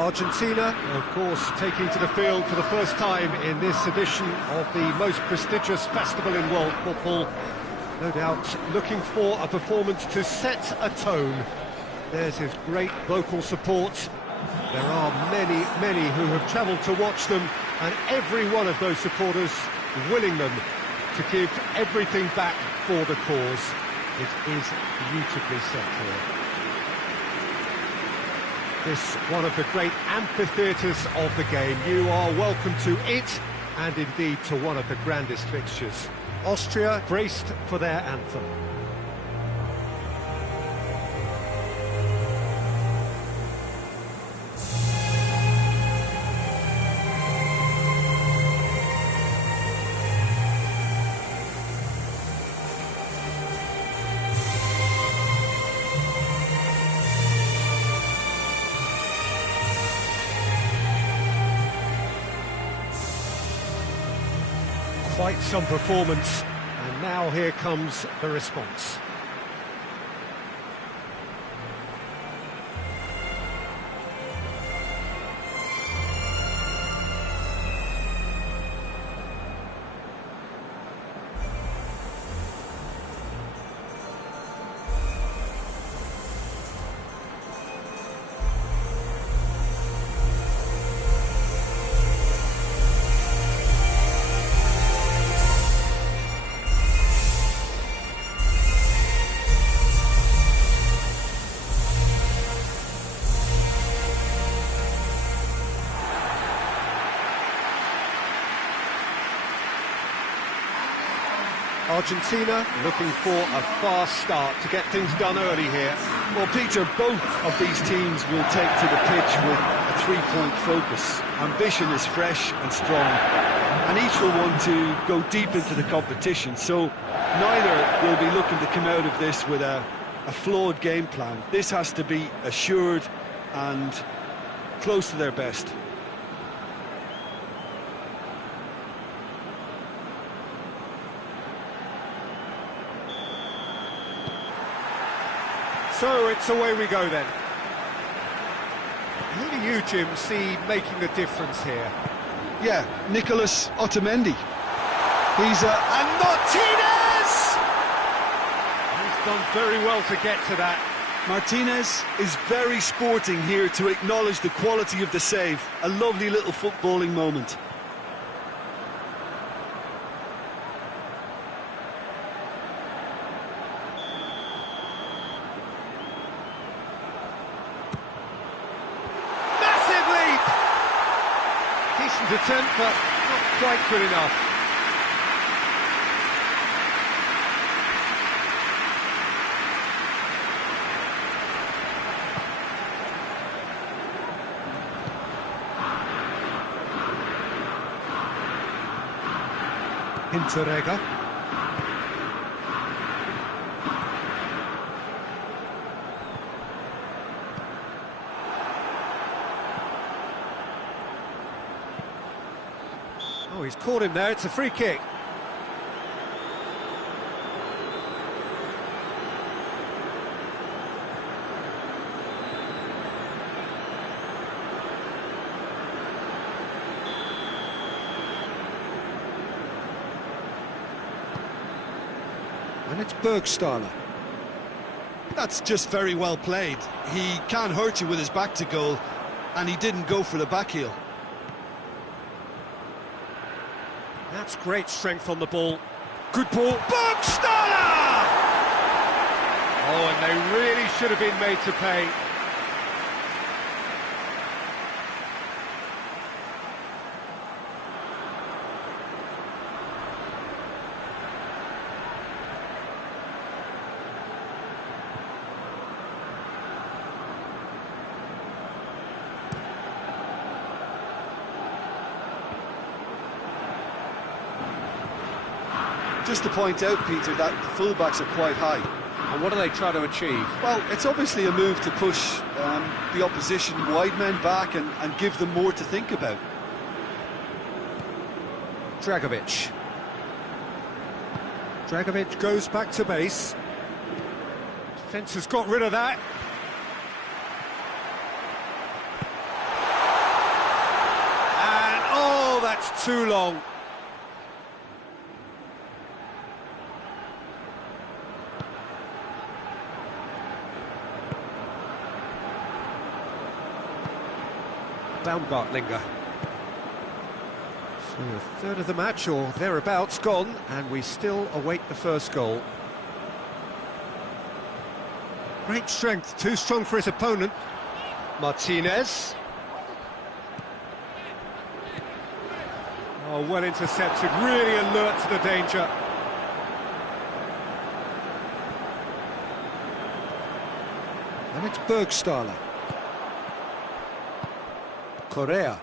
Argentina, of course, taking to the field for the first time in this edition of the most prestigious festival in world football. No doubt looking for a performance to set a tone. There's his great vocal support. There are many, many who have travelled to watch them, and every one of those supporters willing them to give everything back for the cause. It is beautifully set here. This one of the great amphitheatres of the game. You are welcome to it, and indeed to one of the grandest fixtures. Austria braced for their anthem. Quite some performance, and now here comes the response. Argentina looking for a fast start to get things done early here. Well, Peter, both of these teams will take to the pitch with a three-point focus. Ambition is fresh and strong, and each will want to go deep into the competition, so neither will be looking to come out of this with a flawed game plan. This has to be assured and close to their best. So it's away we go then. Who do you, Jim, see making the difference here? Yeah, Nicolas Otamendi. He's And Martinez! He's done very well to get to that. Martinez is very sporting here to acknowledge the quality of the save. A lovely little footballing moment. Decent attempt, but not quite good enough. Interrega. Oh, he's caught him there, it's a free kick. And it's Bergstaller. That's just very well played. He can't hurt you with his back to goal, and he didn't go for the back heel. That's great strength on the ball. Good ball. Bergstaller! Oh, and they really should have been made to pay. Just to point out, Peter, that the fullbacks are quite high. And what do they try to achieve? Well, it's obviously a move to push the opposition wide men back and give them more to think about. Dragovic. Dragovic goes back to base. Defence has got rid of that. that's too long. Baumgartlinger. So a third of the match or thereabouts gone, and we still await the first goal. Great strength, too strong for his opponent. Martinez. Oh, well intercepted, really alert to the danger. And it's Bergstaller. Correa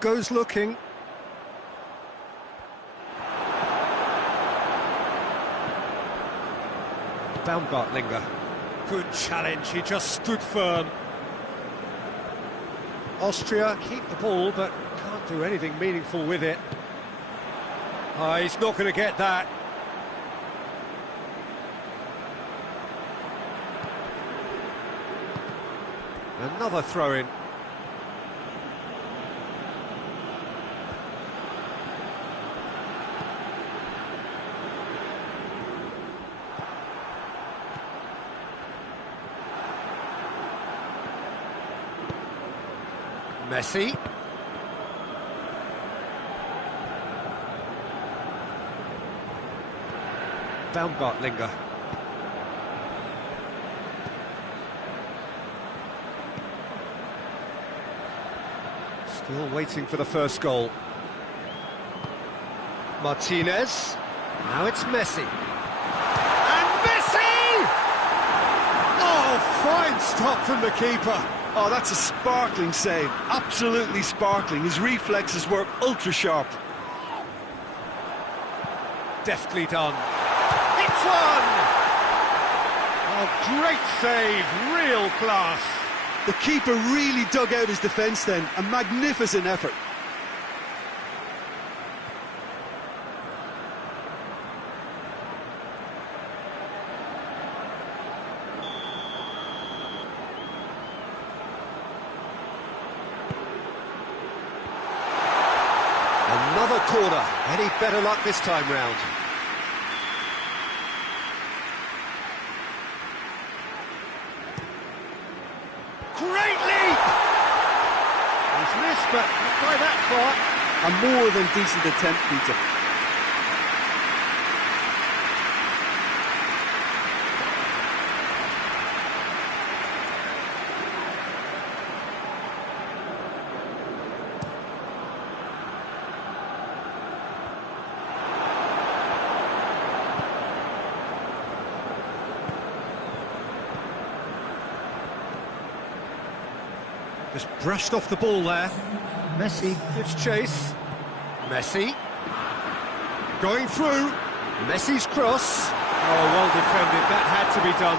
goes looking. Baumgartlinger. Good challenge, he just stood firm. Austria keep the ball, but can't do anything meaningful with it. He's not going to get that. Another throw-in. Messi. Baumgartlinger. Still waiting for the first goal. Martinez. Now it's Messi. And Messi! Oh, fine stop from the keeper. Oh, that's a sparkling save, absolutely sparkling. His reflexes were ultra-sharp. Deftly done. It's one! Oh, great save, real class. The keeper really dug out his defence then, a magnificent effort. Another corner. Any better luck this time round? Great leap! He's missed, but not by that far. A more than decent attempt, Peter. Just brushed off the ball there. Messi gives chase. Messi. Going through. Messi's cross. Oh, well defended. That had to be done.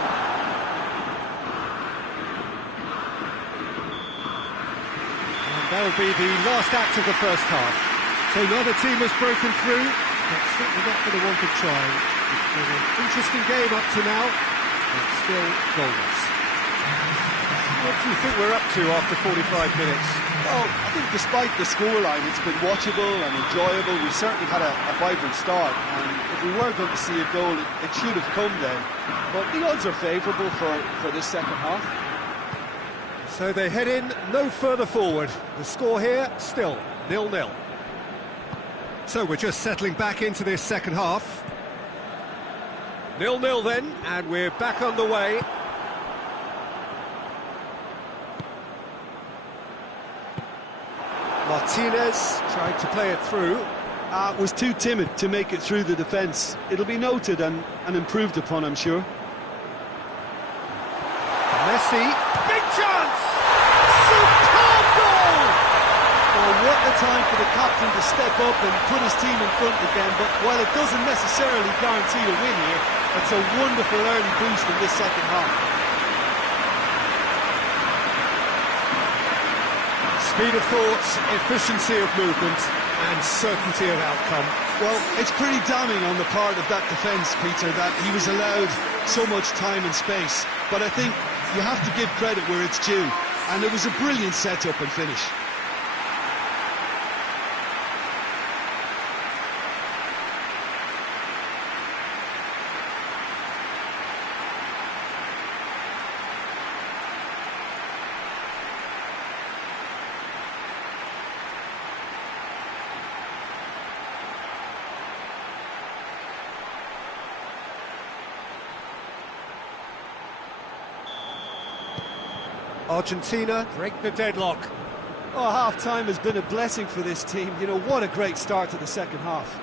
And that'll be the last act of the first half. So neither team has broken through, but certainly not for the want of trying. It's been an interesting game up to now, but still goalless. What do you think we're up to after 45 minutes? Well, I think despite the scoreline, it's been watchable and enjoyable. We certainly had a vibrant start, and if we were going to see a goal, it should have come then. But the odds are favourable for this second half. So they head in no further forward. The score here, still 0-0. So we're just settling back into this second half. 0-0 then, and we're back underway. Martinez tried to play it through. Was too timid to make it through the defence. It'll be noted and improved upon, I'm sure. Messi, big chance! Superb goal! Well, what a time for the captain to step up and put his team in front again, but while it doesn't necessarily guarantee a win here, it's a wonderful early boost in this second half. Speed of thought, efficiency of movement, and certainty of outcome. Well, it's pretty damning on the part of that defence, Peter, that he was allowed so much time and space. But I think you have to give credit where it's due, and it was a brilliant set-up and finish. Argentina break the deadlock. Oh, half-time has been a blessing for this team. You know, what a great start to the second half.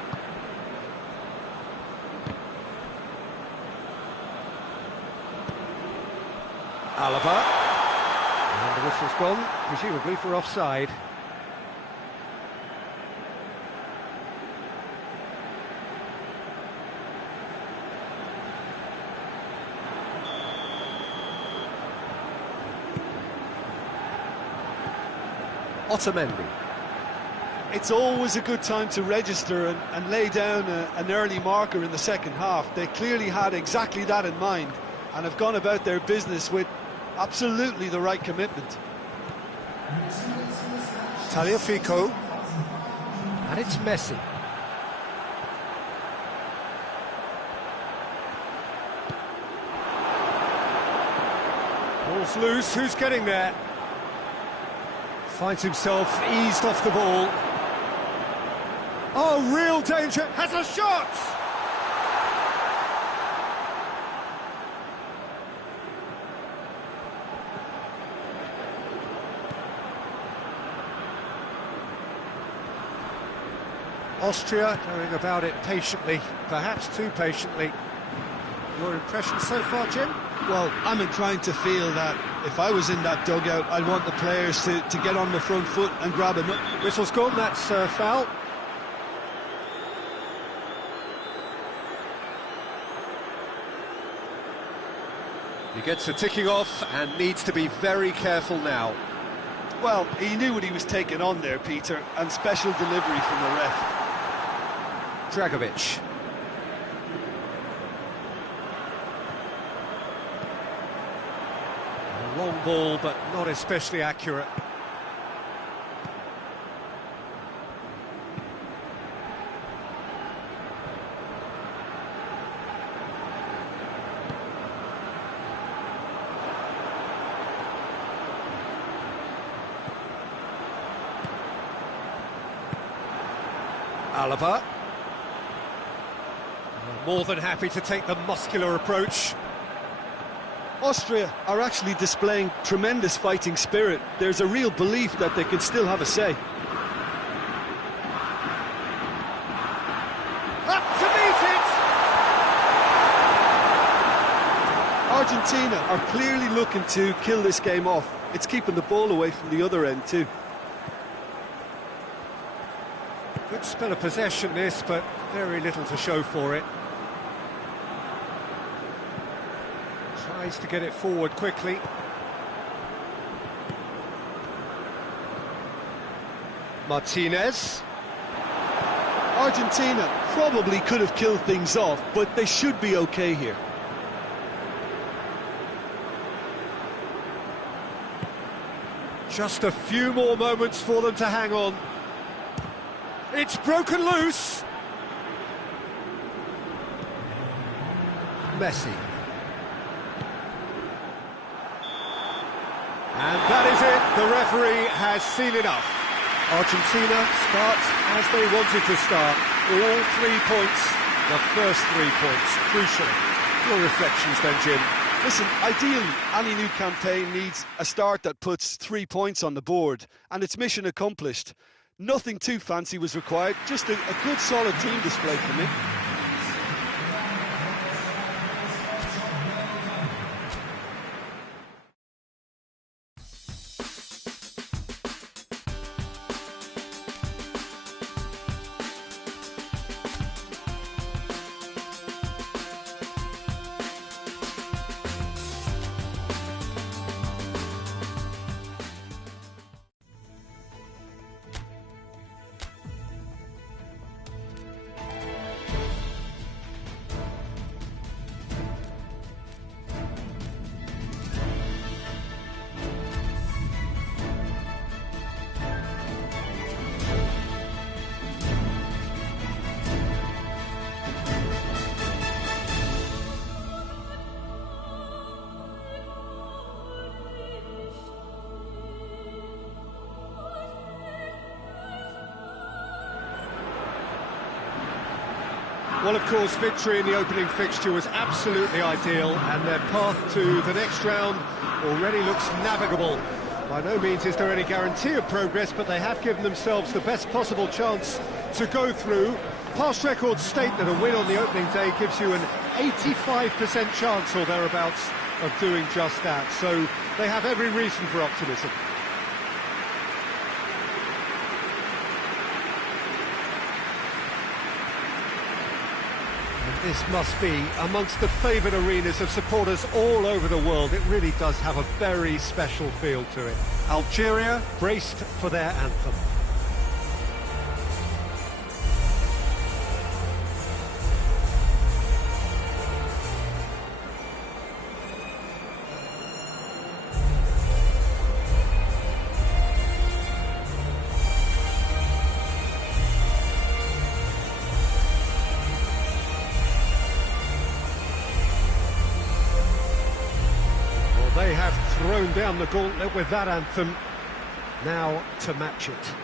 Alaba. And the whistle's gone, presumably for offside. Otamendi. It's always a good time to register and lay down an early marker in the second half. They clearly had exactly that in mind and have gone about their business with absolutely the right commitment. Tagliafico. And it's Messi. Ball's loose, who's getting there? Finds himself eased off the ball. Oh, real danger, has a shot! Austria going about it patiently, perhaps too patiently. Your impression so far, Jim? Well, I'm inclined to feel that if I was in that dugout, I'd want the players to get on the front foot and grab a... Whistle's gone, that's foul. He gets a ticking off and needs to be very careful now. Well, he knew what he was taking on there, Peter, and special delivery from the ref. Dragovic. A long ball, but not especially accurate. Alaba. More than happy to take the muscular approach. Austria are actually displaying tremendous fighting spirit. There's a real belief that they can still have a say. Up to meet it! Argentina are clearly looking to kill this game off. It's keeping the ball away from the other end too. Good spell of possession this, but very little to show for it. Tries to get it forward quickly. Martinez. Argentina probably could have killed things off, but they should be okay here. Just a few more moments for them to hang on. It's broken loose. Messi. And that is it. The referee has seen enough. Argentina start as they wanted to start. All 3 points, the first 3 points, crucial. Your reflections then, Jim? Listen, ideally, any new campaign needs a start that puts 3 points on the board, and it's mission accomplished. Nothing too fancy was required, just a good solid team display for me. Well, of course, victory in the opening fixture was absolutely ideal, and their path to the next round already looks navigable. By no means is there any guarantee of progress, but they have given themselves the best possible chance to go through. Past records state that a win on the opening day gives you an 85% chance or thereabouts of doing just that, so they have every reason for optimism. And this must be amongst the favoured arenas of supporters all over the world. It really does have a very special feel to it. Algeria braced for their anthem. They have thrown down the gauntlet with that anthem. Now to match it.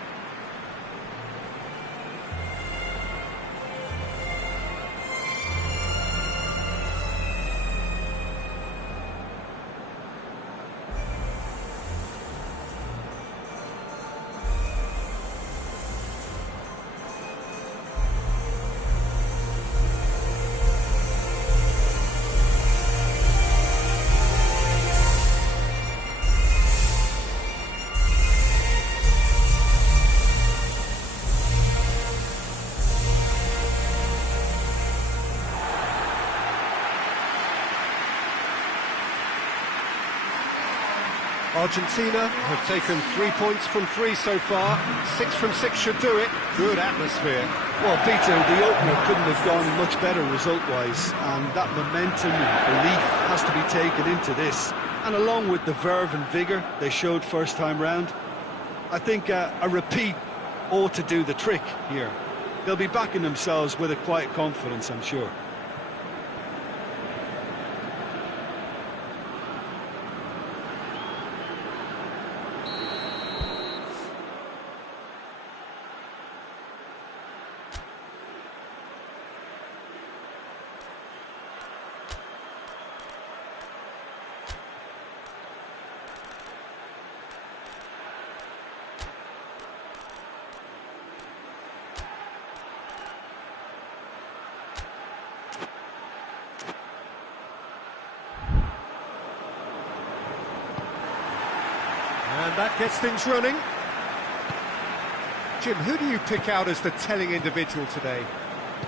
Argentina have taken 3 points from 3 so far. 6 from 6 should do it. Good atmosphere. Well, Peter, the opener couldn't have gone much better result-wise, and that momentum and belief has to be taken into this. And along with the verve and vigour they showed first time round, I think a repeat ought to do the trick here. They'll be backing themselves with a quiet confidence, I'm sure. And that gets things running. Jim, who do you pick out as the telling individual today?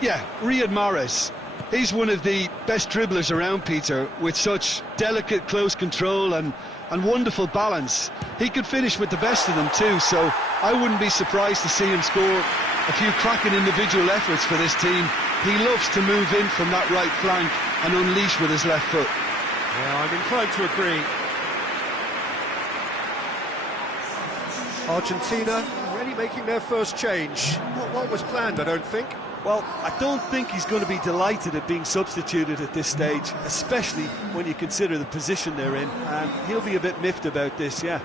Yeah, Riyad Mahrez. He's one of the best dribblers around, Peter, with such delicate, close control and wonderful balance. He could finish with the best of them too, so I wouldn't be surprised to see him score a few cracking individual efforts for this team. He loves to move in from that right flank and unleash with his left foot. Yeah, I'm inclined to agree. Argentina already making their first change. Not what was planned, I don't think. Well, I don't think he's going to be delighted at being substituted at this stage, especially when you consider the position they're in, and he'll be a bit miffed about this, yeah.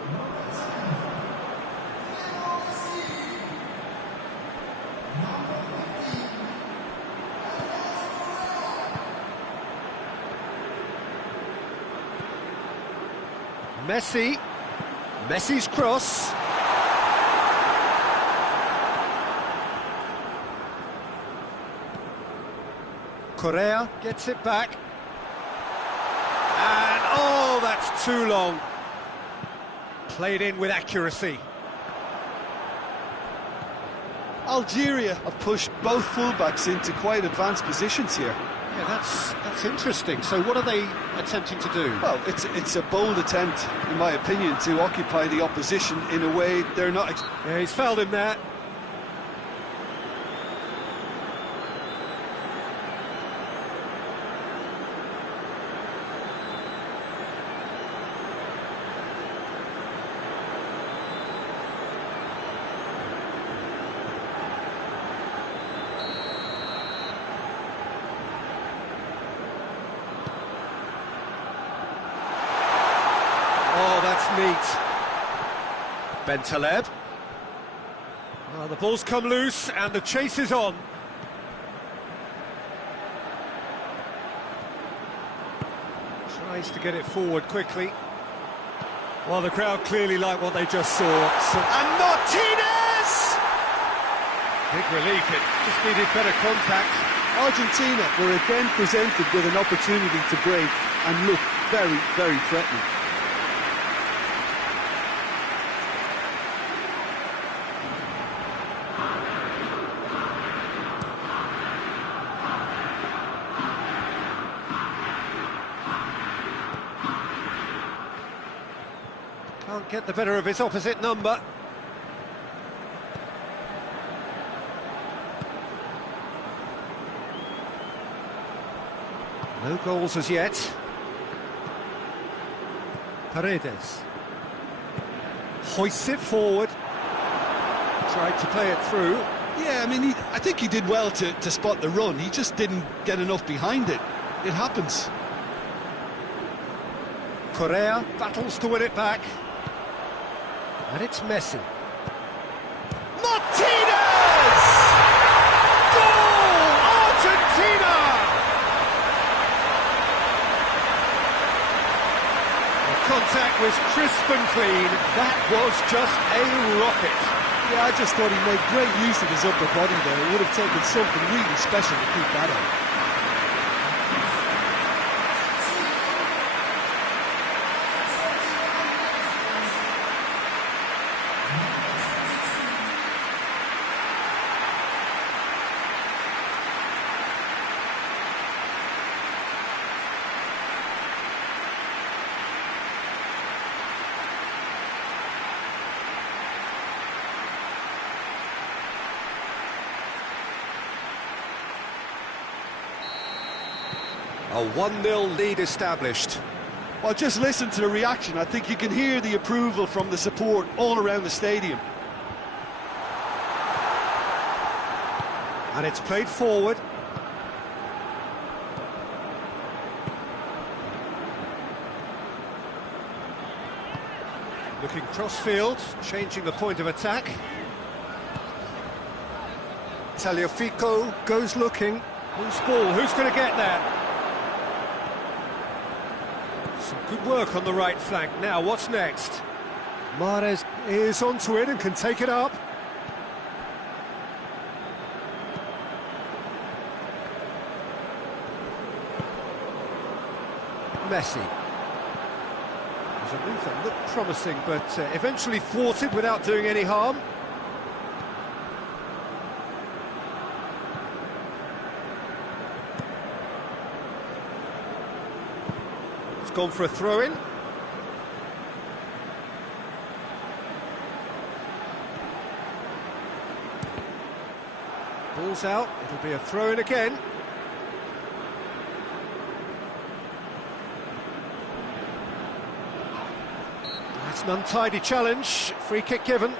Messi's cross. Correa gets it back. And, oh, that's too long. Played in with accuracy. Algeria have pushed both fullbacks into quite advanced positions here. Yeah, that's interesting. So what are they attempting to do? Well, it's a bold attempt, in my opinion, to occupy the opposition in a way they're not... Yeah, he's fouled him there. Oh, that's neat. Bentaleb. Well, the ball's come loose and the chase is on. Tries to get it forward quickly. Well, the crowd clearly like what they just saw. And Martinez! Big relief, it just needed better contact. Argentina were again presented with an opportunity to break and look very, very threatening. Can't get the better of his opposite number. No goals as yet. Paredes hoists it forward. Tried to play it through. Yeah, I mean, I think he did well to spot the run. He just didn't get enough behind it. It happens. Correa battles to win it back. And it's Messi. Martinez! Goal! Argentina! The contact was crisp and clean. That was just a rocket. Yeah, I just thought he made great use of his upper body there. It would have taken something really special to keep that out. A 1-0 lead established. Well, just listen to the reaction. I think you can hear the approval from the support all around the stadium. And it's played forward. Looking cross-field, changing the point of attack. Tagliafico goes looking. Who's ball? Who's going to get there? Some good work on the right flank. Now, what's next? Mahrez is onto it and can take it up. Messi. There's a move that looked promising, but eventually thwarted without doing any harm. Gone for a throw-in. Ball's out, it'll be a throw-in again. That's an untidy challenge, free kick given.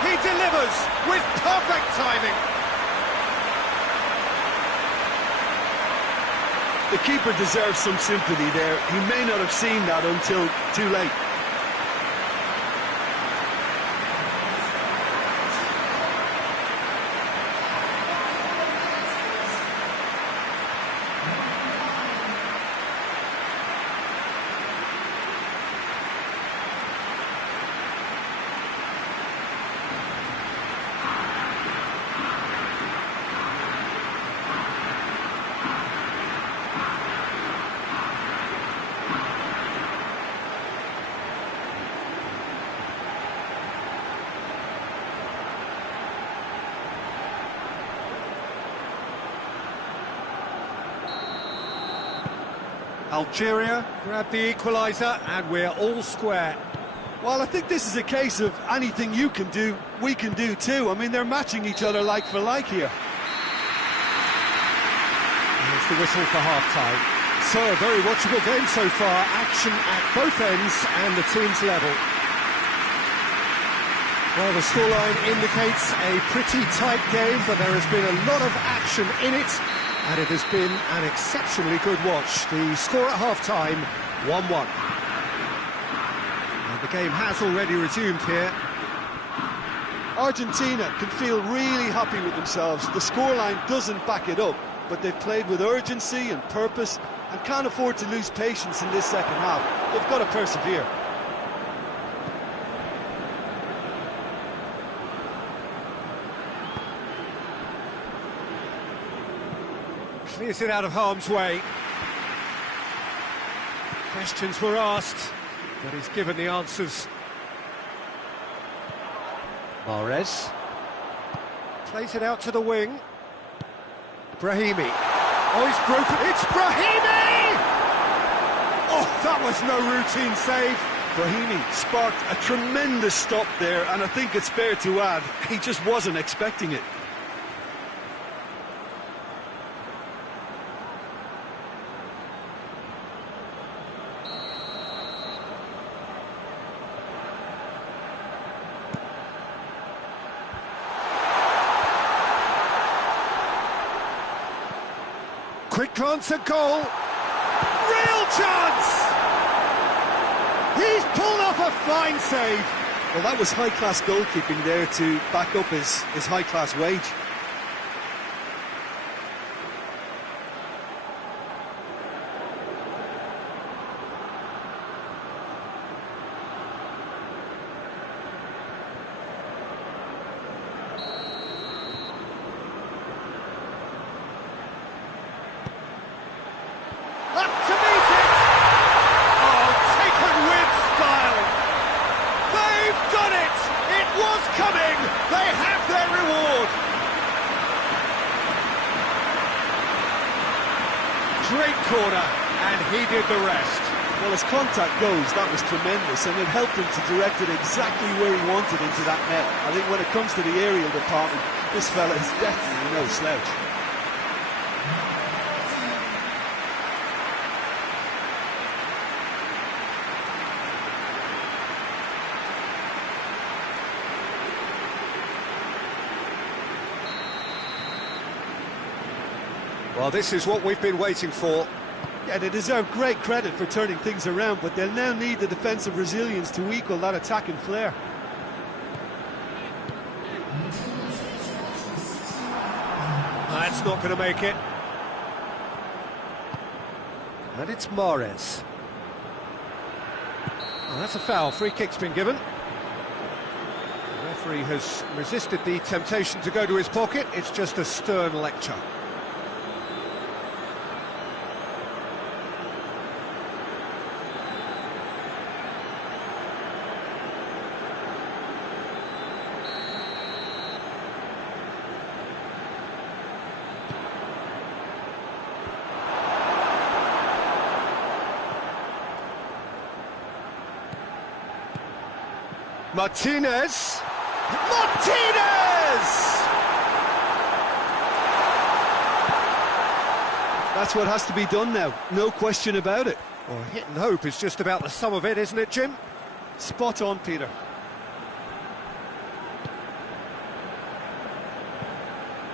He delivers with perfect timing. The keeper deserves some sympathy there. He may not have seen that until too late. Algeria grab the equaliser and we're all square. Well, I think this is a case of anything you can do, we can do too. I mean, they're matching each other like for like here. There's the whistle for half-time. So, a very watchable game so far. Action at both ends and the teams level. Well, the scoreline indicates a pretty tight game, but there has been a lot of action in it, and it has been an exceptionally good watch. The score at half-time, 1-1. And the game has already resumed here. Argentina can feel really happy with themselves. The scoreline doesn't back it up, but they've played with urgency and purpose and can't afford to lose patience in this second half. They've got to persevere. Clears it out of harm's way. Questions were asked, but he's given the answers. Mahrez plays it out to the wing. Brahimi. Oh, he's broken. It's Brahimi! Oh, that was no routine save. Brahimi sparked a tremendous stop there, and I think it's fair to add, he just wasn't expecting it. Quick glance at goal. Real chance! He's pulled off a fine save. Well, that was high-class goalkeeping there to back up his high-class wage. Great corner, and he did the rest. Well, as contact goes, that was tremendous, and it helped him to direct it exactly where he wanted into that net. I think when it comes to the aerial department, this fella is definitely no slouch. Well, this is what we've been waiting for. Yeah, they deserve great credit for turning things around, but they'll now need the defensive resilience to equal that attacking flair. That's not going to make it. And it's Mahrez. Oh, that's a foul. Free kick's been given. The referee has resisted the temptation to go to his pocket. It's just a stern lecture. Martinez! That's what has to be done now, no question about it. Well, hit and hope is just about the sum of it, isn't it, Jim? Spot on, Peter.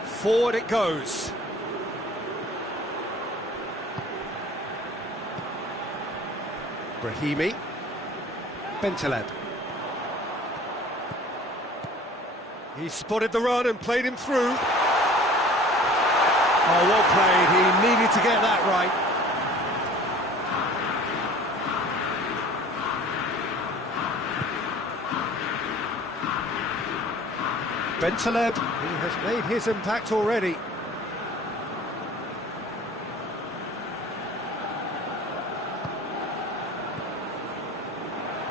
Forward it goes. Brahimi. Bentaleb. He spotted the run and played him through. Oh, well played. He needed to get that right. Bentaleb, he has made his impact already.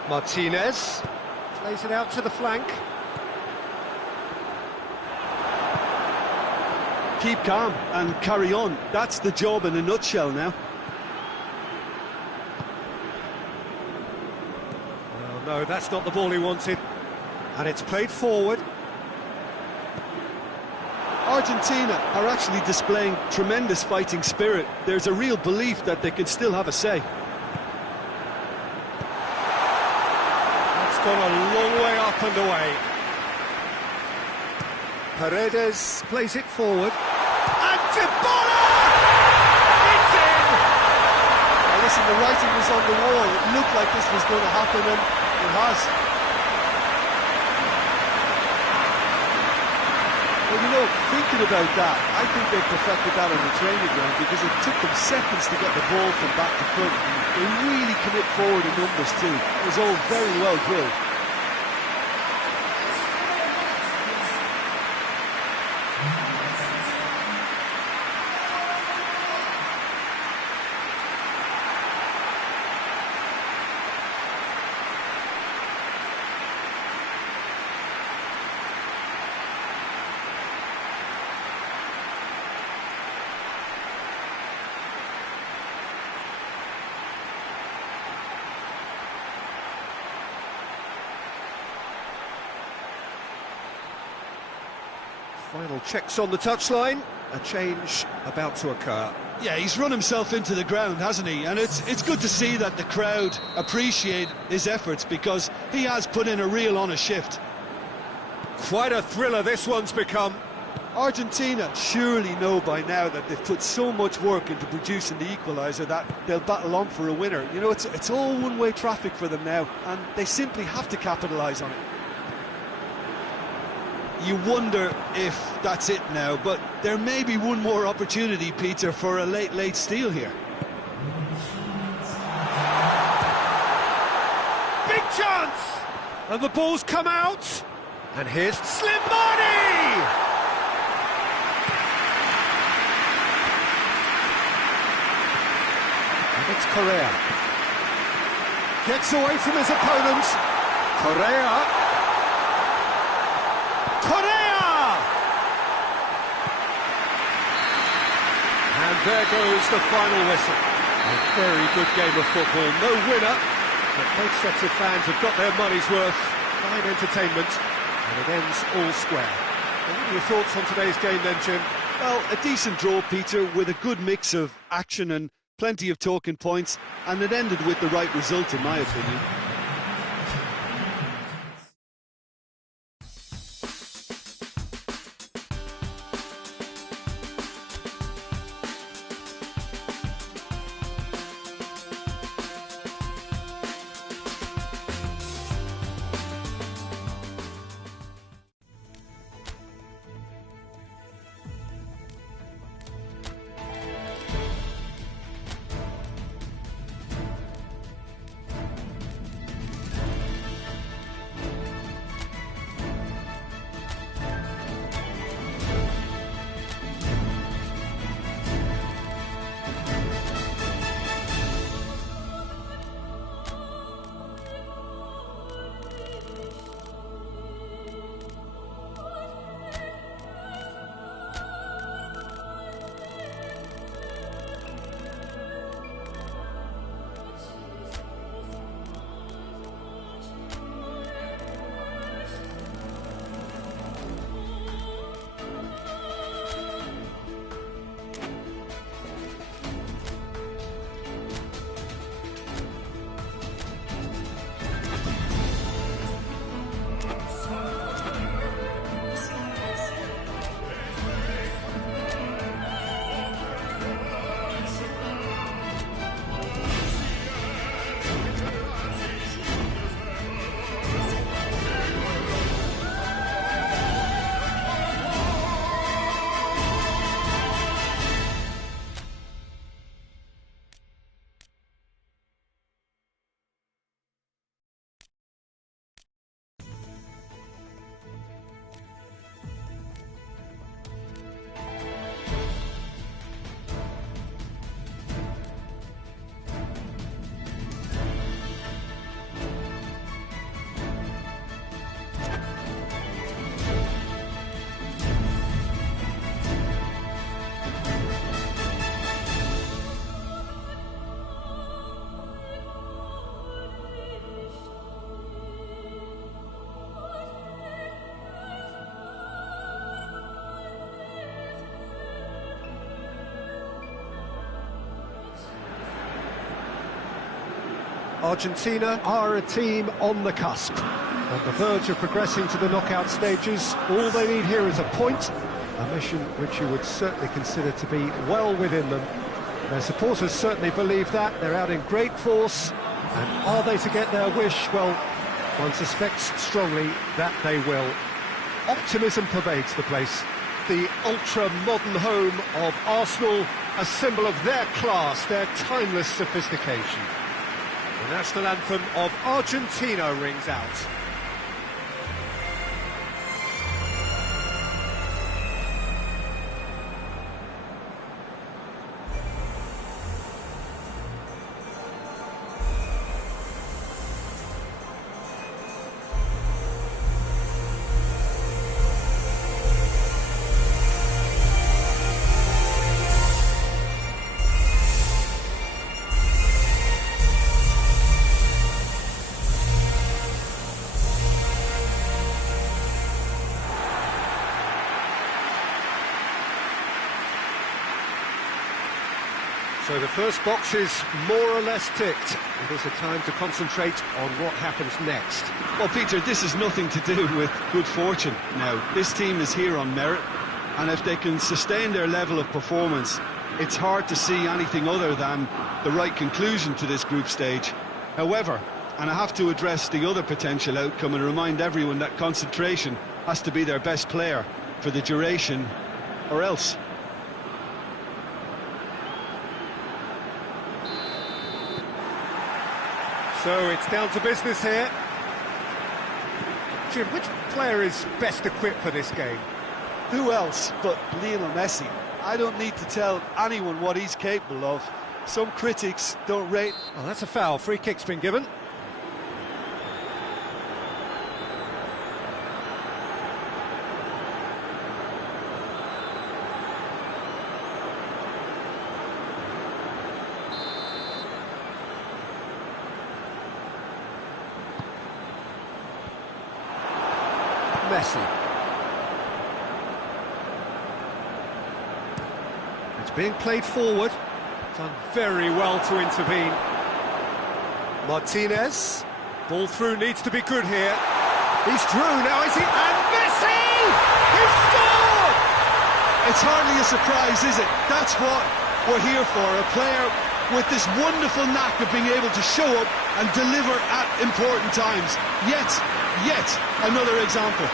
Martinez plays it out to the flank. Keep calm and carry on. That's the job in a nutshell now. Well, no, that's not the ball he wanted. And it's played forward. Argentina are actually displaying tremendous fighting spirit. There's a real belief that they can still have a say. That's gone a long way up and away. Paredes plays it forward. And Dybala! It's in! Well, listen, the writing was on the wall. It looked like this was going to happen, and it has. Well, you know, thinking about that, I think they perfected that on the training ground because it took them seconds to get the ball from back to front. They really commit forward in numbers too. It was all very well drilled. Final checks on the touchline. A change about to occur. Yeah, he's run himself into the ground, hasn't he? And it's good to see that the crowd appreciate his efforts because he has put in a real honest shift. Quite a thriller this one's become. Argentina surely know by now that they've put so much work into producing the equaliser that they'll battle on for a winner. You know, it's all one-way traffic for them now, and they simply have to capitalise on it. You wonder if that's it now, but there may be one more opportunity, Peter, for a late steal here. Big chance! And the ball's come out. And here's Slimani! And it's Correa. Gets away from his opponent. Correa! And there goes the final whistle. A very good game of football. No winner, but both sets of fans have got their money's worth. Fine entertainment, and it ends all square. What are your thoughts on today's game then, Jim? Well, a decent draw, Peter, with a good mix of action and plenty of talking points, and it ended with the right result, in my opinion. Argentina are a team on the cusp. On the verge of progressing to the knockout stages, all they need here is a point, a mission which you would certainly consider to be well within them. Their supporters certainly believe that. They're out in great force, and are they to get their wish? Well, one suspects strongly that they will. Optimism pervades the place. The ultra-modern home of Arsenal, a symbol of their class, their timeless sophistication. The national anthem of Argentina rings out. So the first box is more or less ticked. It is a time to concentrate on what happens next. Well, Peter, this has nothing to do with good fortune now. This team is here on merit, and if they can sustain their level of performance, it's hard to see anything other than the right conclusion to this group stage. However, and I have to address the other potential outcome and remind everyone that concentration has to be their best player for the duration, or else. So it's down to business here. Jim, which player is best equipped for this game? Who else but Lionel Messi? I don't need to tell anyone what he's capable of. Some critics don't rate... Oh, that's a foul. Free kick's been given. Messi. It's being played forward. Done very well to intervene. Martinez. Ball through needs to be good here. He's through now, is he? And Messi! He's scored! It's hardly a surprise, is it? That's what we're here for. A player with this wonderful knack of being able to show up and deliver at important times. Yet another example.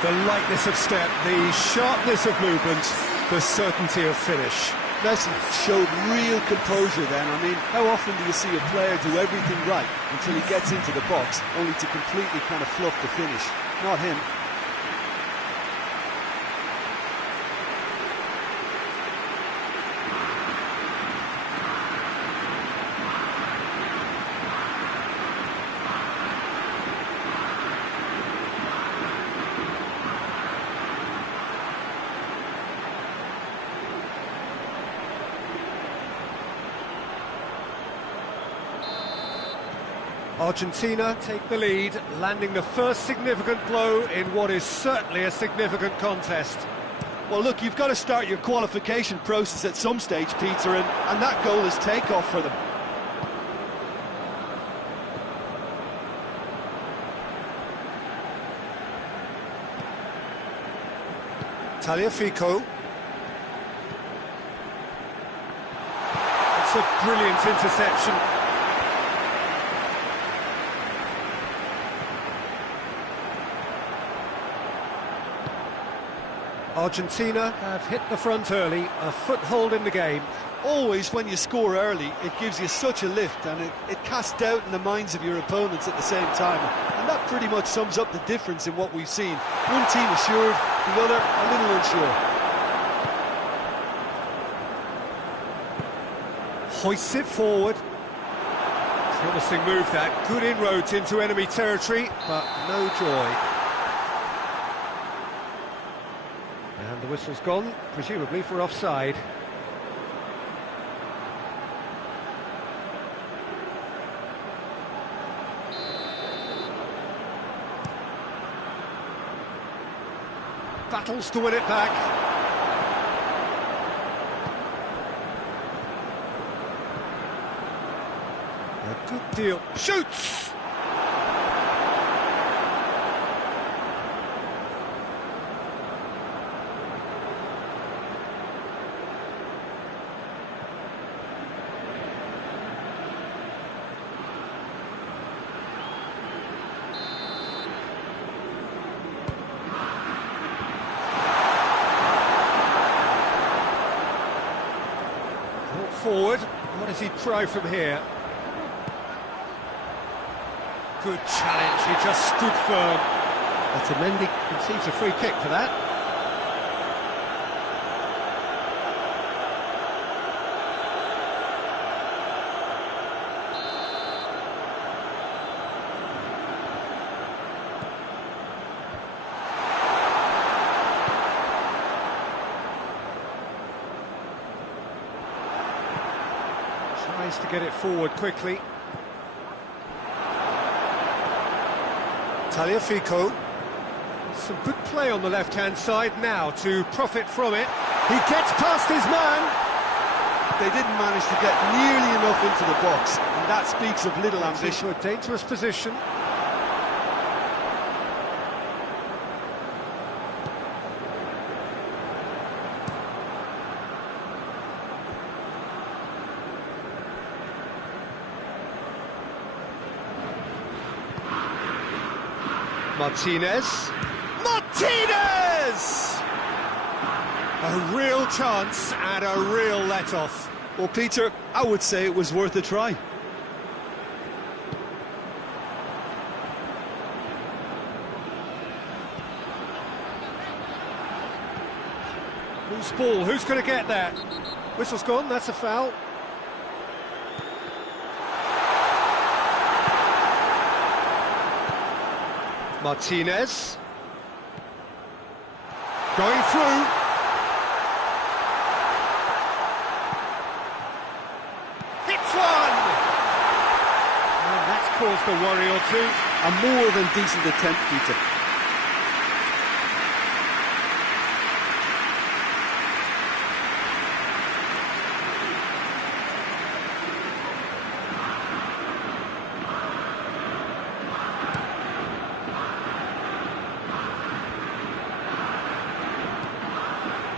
The lightness of step, the sharpness of movement, the certainty of finish. Messi showed real composure then. I mean, how often do you see a player do everything right until he gets into the box, only to completely kind of fluff the finish? Not him. Argentina take the lead, landing the first significant blow in what is certainly a significant contest. Well, look, you've got to start your qualification process at some stage, Peter, and that goal is takeoff for them. Tagliafico. It's a brilliant interception. Argentina have hit the front early, a foothold in the game. Always, when you score early, it gives you such a lift, and it casts doubt in the minds of your opponents at the same time. And that pretty much sums up the difference in what we've seen. One team assured, the other a little unsure. Hoists it forward. Promising move that. Good inroads into enemy territory, but no joy. And the whistle's gone, presumably for offside. Battles to win it back. A deal. Shoots! Forward, what does he try from here? Good challenge, he just stood firm. Otamendi conceives a free kick for that. Tries to get it forward quickly. Tagliafico. Some good play on the left-hand side now to profit from it. He gets past his man. They didn't manage to get nearly enough into the box, and that speaks of little ambition. Into a dangerous position. Martinez! A real chance and a real let-off. Well, Peter, I would say it was worth a try. Loose ball, who's going to get that? Whistle's gone, that's a foul. Martinez. Going through. Hits one! And that's caused a worry or two. A more than decent attempt, Peter.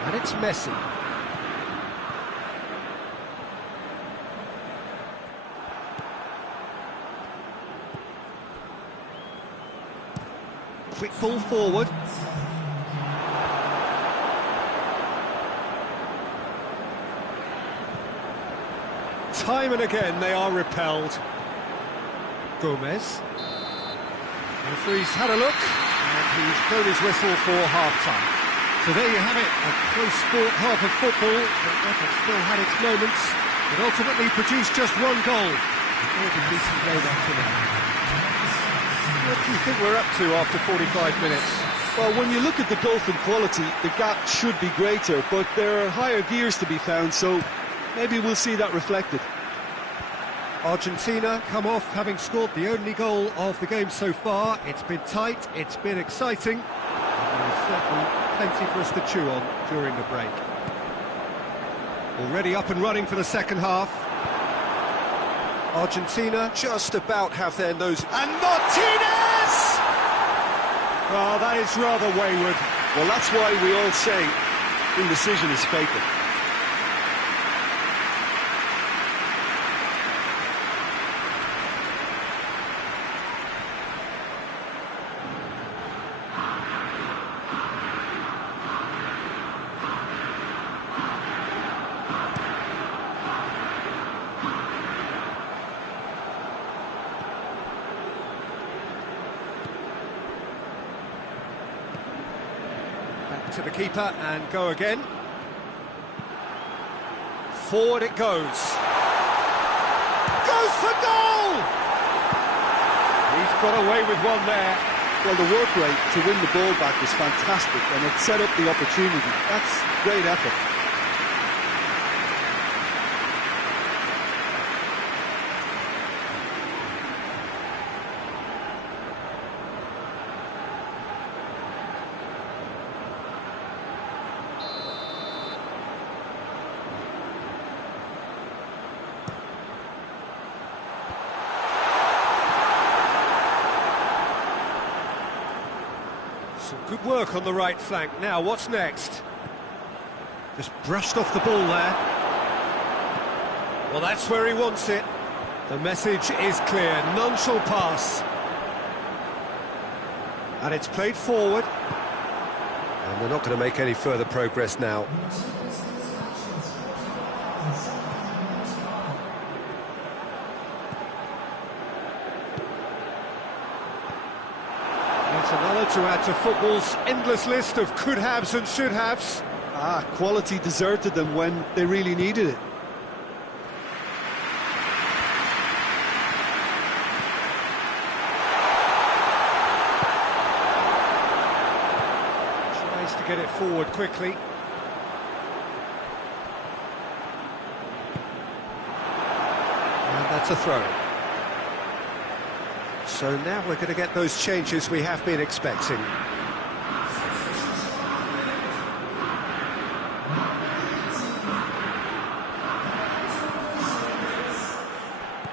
And it's Messi. Quick ball forward. Time and again they are repelled. Gomez. The referee's had a look, and he's blown his whistle for half-time. So there you have it, a close sport half of football, but that has still had its moments, but ultimately produced just one goal. All the decent way back to now. What do you think we're up to after 45 minutes? Well, when you look at the gulf in quality, the gap should be greater, but there are higher gears to be found, so maybe we'll see that reflected. Argentina come off having scored the only goal of the game so far. It's been tight, it's been exciting, and there is certainly plenty for us to chew on during the break. Already up and running for the second half. Argentina just about have their nose... And Martinez! Oh, that is rather wayward. Well, that's why we all say indecision is fatal. To the keeper and go again. Forward it goes. Goes for goal! He's got away with one there. Well, the work rate to win the ball back was fantastic, and it set up the opportunity. That's great effort. Some good work on the right flank. Now, what's next? Just brushed off the ball there. Well, that's where he wants it. The message is clear. None shall pass. And it's played forward. And they're not going to make any further progress now. It's another to add to football's endless list of could-haves and should-haves. Quality deserted them when they really needed it. Tries to get it forward quickly. And that's a throw. So now we're going to get those changes we have been expecting.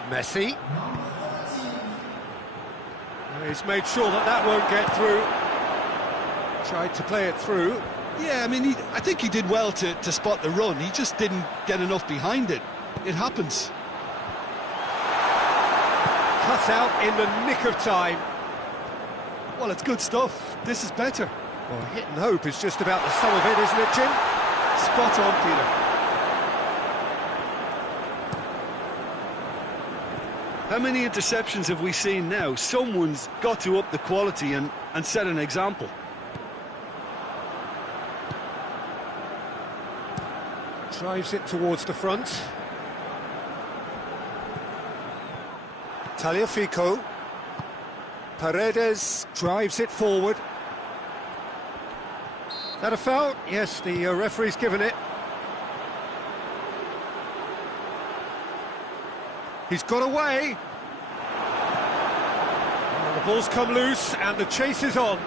Messi. He's made sure that that won't get through. Tried to play it through. Yeah, I mean, I think he did well to spot the run. He just didn't get enough behind it. It happens. Cut out in the nick of time. Well, it's good stuff. This is better. Well, hit and hope is just about the sum of it, isn't it, Jim? Spot on, Peter. How many interceptions have we seen now? Someone's got to up the quality and set an example. Drives it towards the front. Tagliafico. Paredes drives it forward. Is that a foul? Yes, the referee's given it. He's got away. Well, the ball's come loose and the chase is on.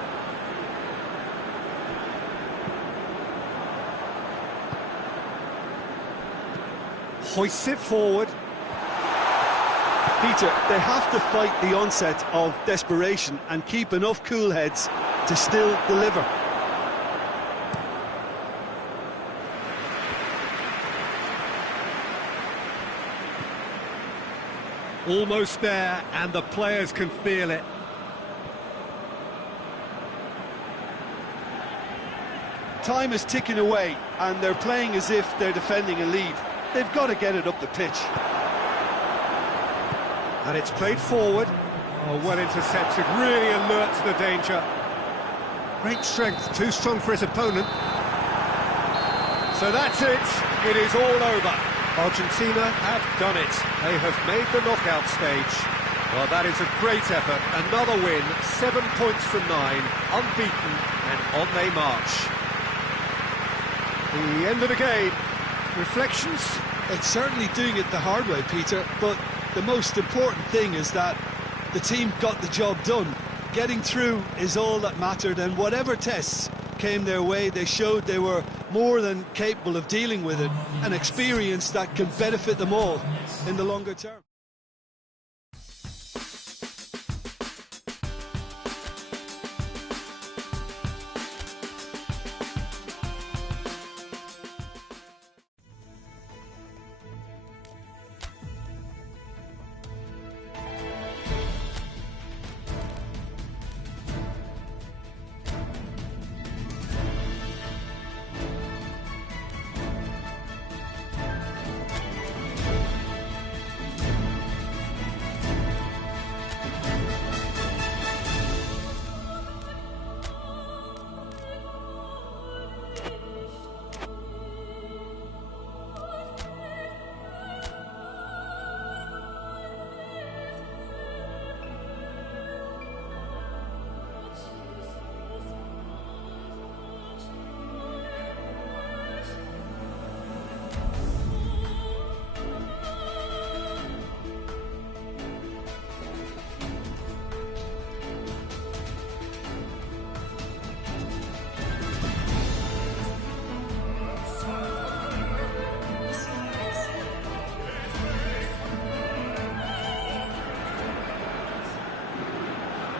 Hoists it forward. Peter, they have to fight the onset of desperation and keep enough cool heads to still deliver. Almost there, and the players can feel it. Time is ticking away, and they're playing as if they're defending a lead. They've got to get it up the pitch. And it's played forward. Oh, well intercepted, really alert to the danger. Great strength, too strong for his opponent. So that's it. It is all over. Argentina have done it. They have made the knockout stage. Well, that is a great effort. Another win, 7 points from 9, unbeaten, and on they march. The end of the game. Reflections? It's certainly doing it the hard way, Peter, but the most important thing is that the team got the job done. Getting through is all that mattered, and whatever tests came their way, they showed they were more than capable of dealing with it, an experience that can benefit them all in the longer term.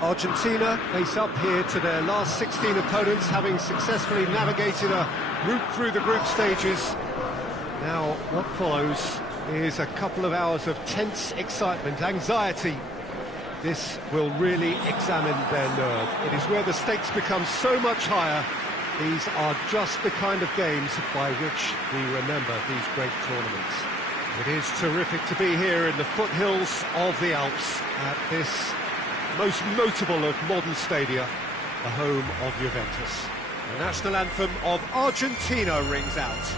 Argentina face up here to their last 16 opponents, having successfully navigated a route through the group stages. Now, what follows is a couple of hours of tense excitement, anxiety. This will really examine their nerve. It is where the stakes become so much higher. These are just the kind of games by which we remember these great tournaments. It is terrific to be here in the foothills of the Alps at this most notable of modern stadia, the home of Juventus. The national anthem of Argentina rings out.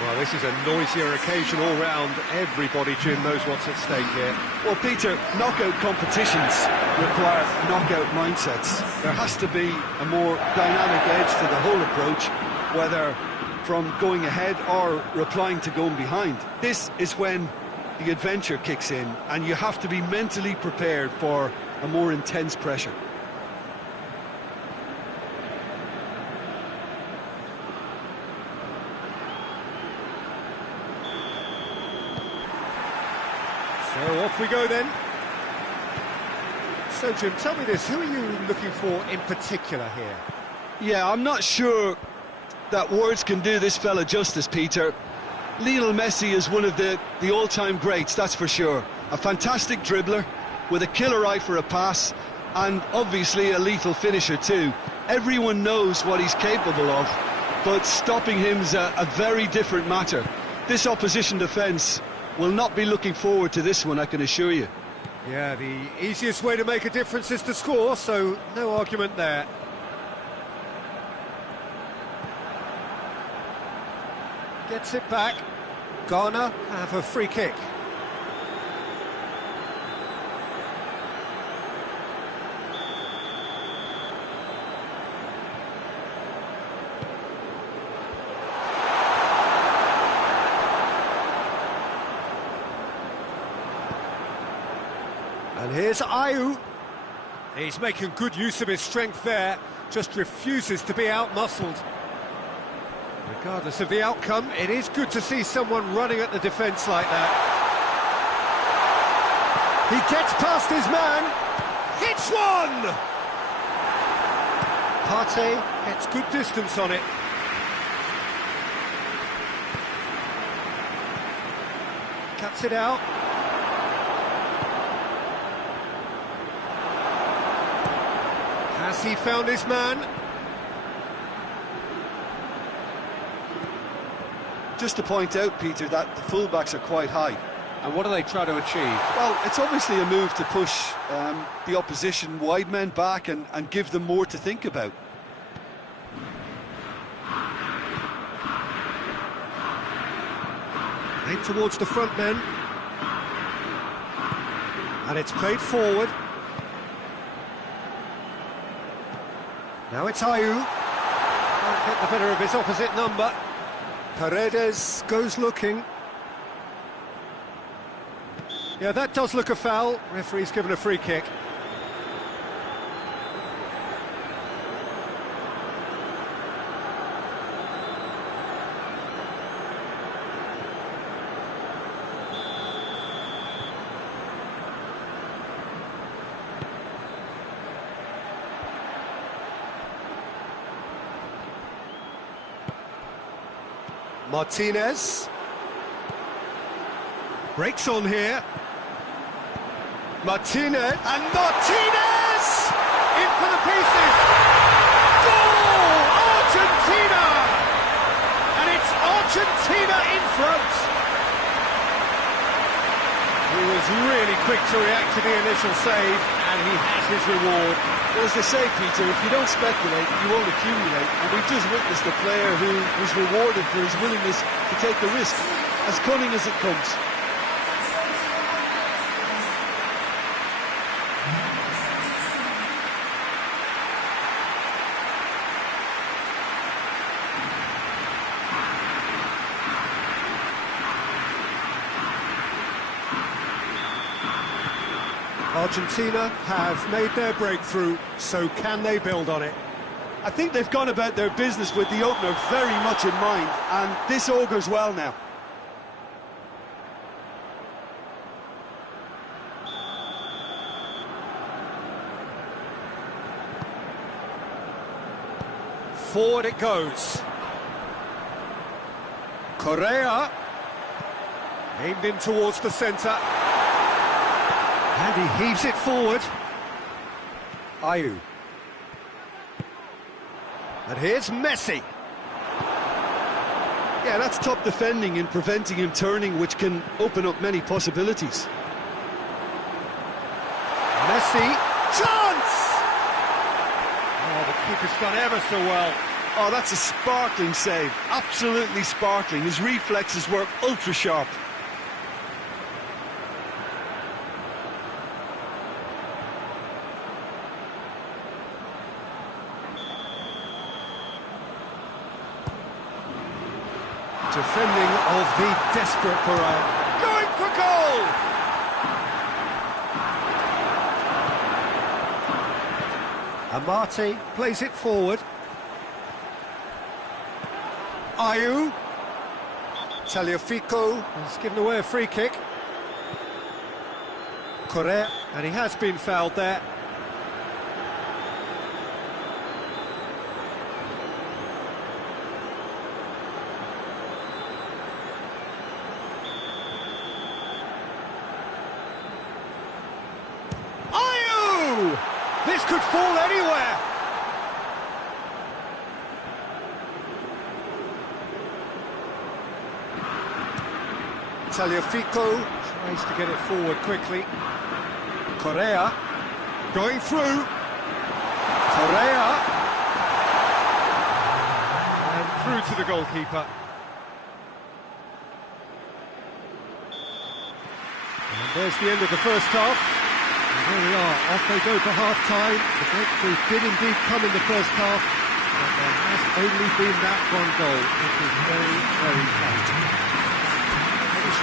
Well, this is a noisier occasion all round. Everybody, Jim, knows what's at stake here. Well, Peter, knockout competitions require knockout mindsets. There has to be a more dynamic edge to the whole approach, whether from going ahead or replying to going behind. This is when the adventure kicks in, and you have to be mentally prepared for a more intense pressure. So off we go then. So Jim, tell me this, who are you looking for in particular here? Yeah, I'm not sure that words can do this fella justice, Peter. Lionel Messi is one of the all-time greats, that's for sure. A fantastic dribbler with a killer eye for a pass, and obviously a lethal finisher too. Everyone knows what he's capable of, but stopping him's a very different matter. This opposition defence will not be looking forward to this one, I can assure you. Yeah, the easiest way to make a difference is to score, so no argument there. Gets it back. Ghana have a free kick. And here's Ayew. He's making good use of his strength there, just refuses to be out-muscled. Regardless of the outcome, it is good to see someone running at the defence like that. He gets past his man, hits one! Partey gets good distance on it. Cuts it out. Has he found his man? Just to point out, Peter, that the fullbacks are quite high. And what do they try to achieve? Well, it's obviously a move to push the opposition wide men back and give them more to think about. Played towards the front men. And it's played forward. Now it's Ayew. Can't get the better of his opposite number. Paredes goes looking. Yeah, that does look a foul. Referee's given a free kick. Martinez breaks on here. Martinez, and Martinez in for the pieces. Goal! Argentina! And it's Argentina in front. He was really quick to react to the initial save, and he has his reward. Well, as they say, Peter, if you don't speculate, you won't accumulate. And we've just witnessed a player who was rewarded for his willingness to take the risk, as cunning as it comes. Argentina have made their breakthrough, so can they build on it? I think they've gone about their business with the opener very much in mind, and this augurs well now. Forward it goes. Correa. Aimed in towards the centre. And he heaves it forward. Ayew. And here's Messi. Yeah, that's top defending and preventing him turning, which can open up many possibilities. Messi. Chance! Oh, the keeper's done ever so well. Oh, that's a sparkling save. Absolutely sparkling. His reflexes were ultra sharp. Defending of the desperate Correa. Going for goal! Amate plays it forward. Ayew. Tagliafico has given away a free kick. Correa, and he has been fouled there. Ayew! This could fall anywhere. Tagliafico tries to get it forward quickly. Correa going through. Correa. And through to the goalkeeper. And there's the end of the first half. And there we are, off they go for half-time. The breakthrough did indeed come in the first half, but there has only been that one goal. It is very, very tight.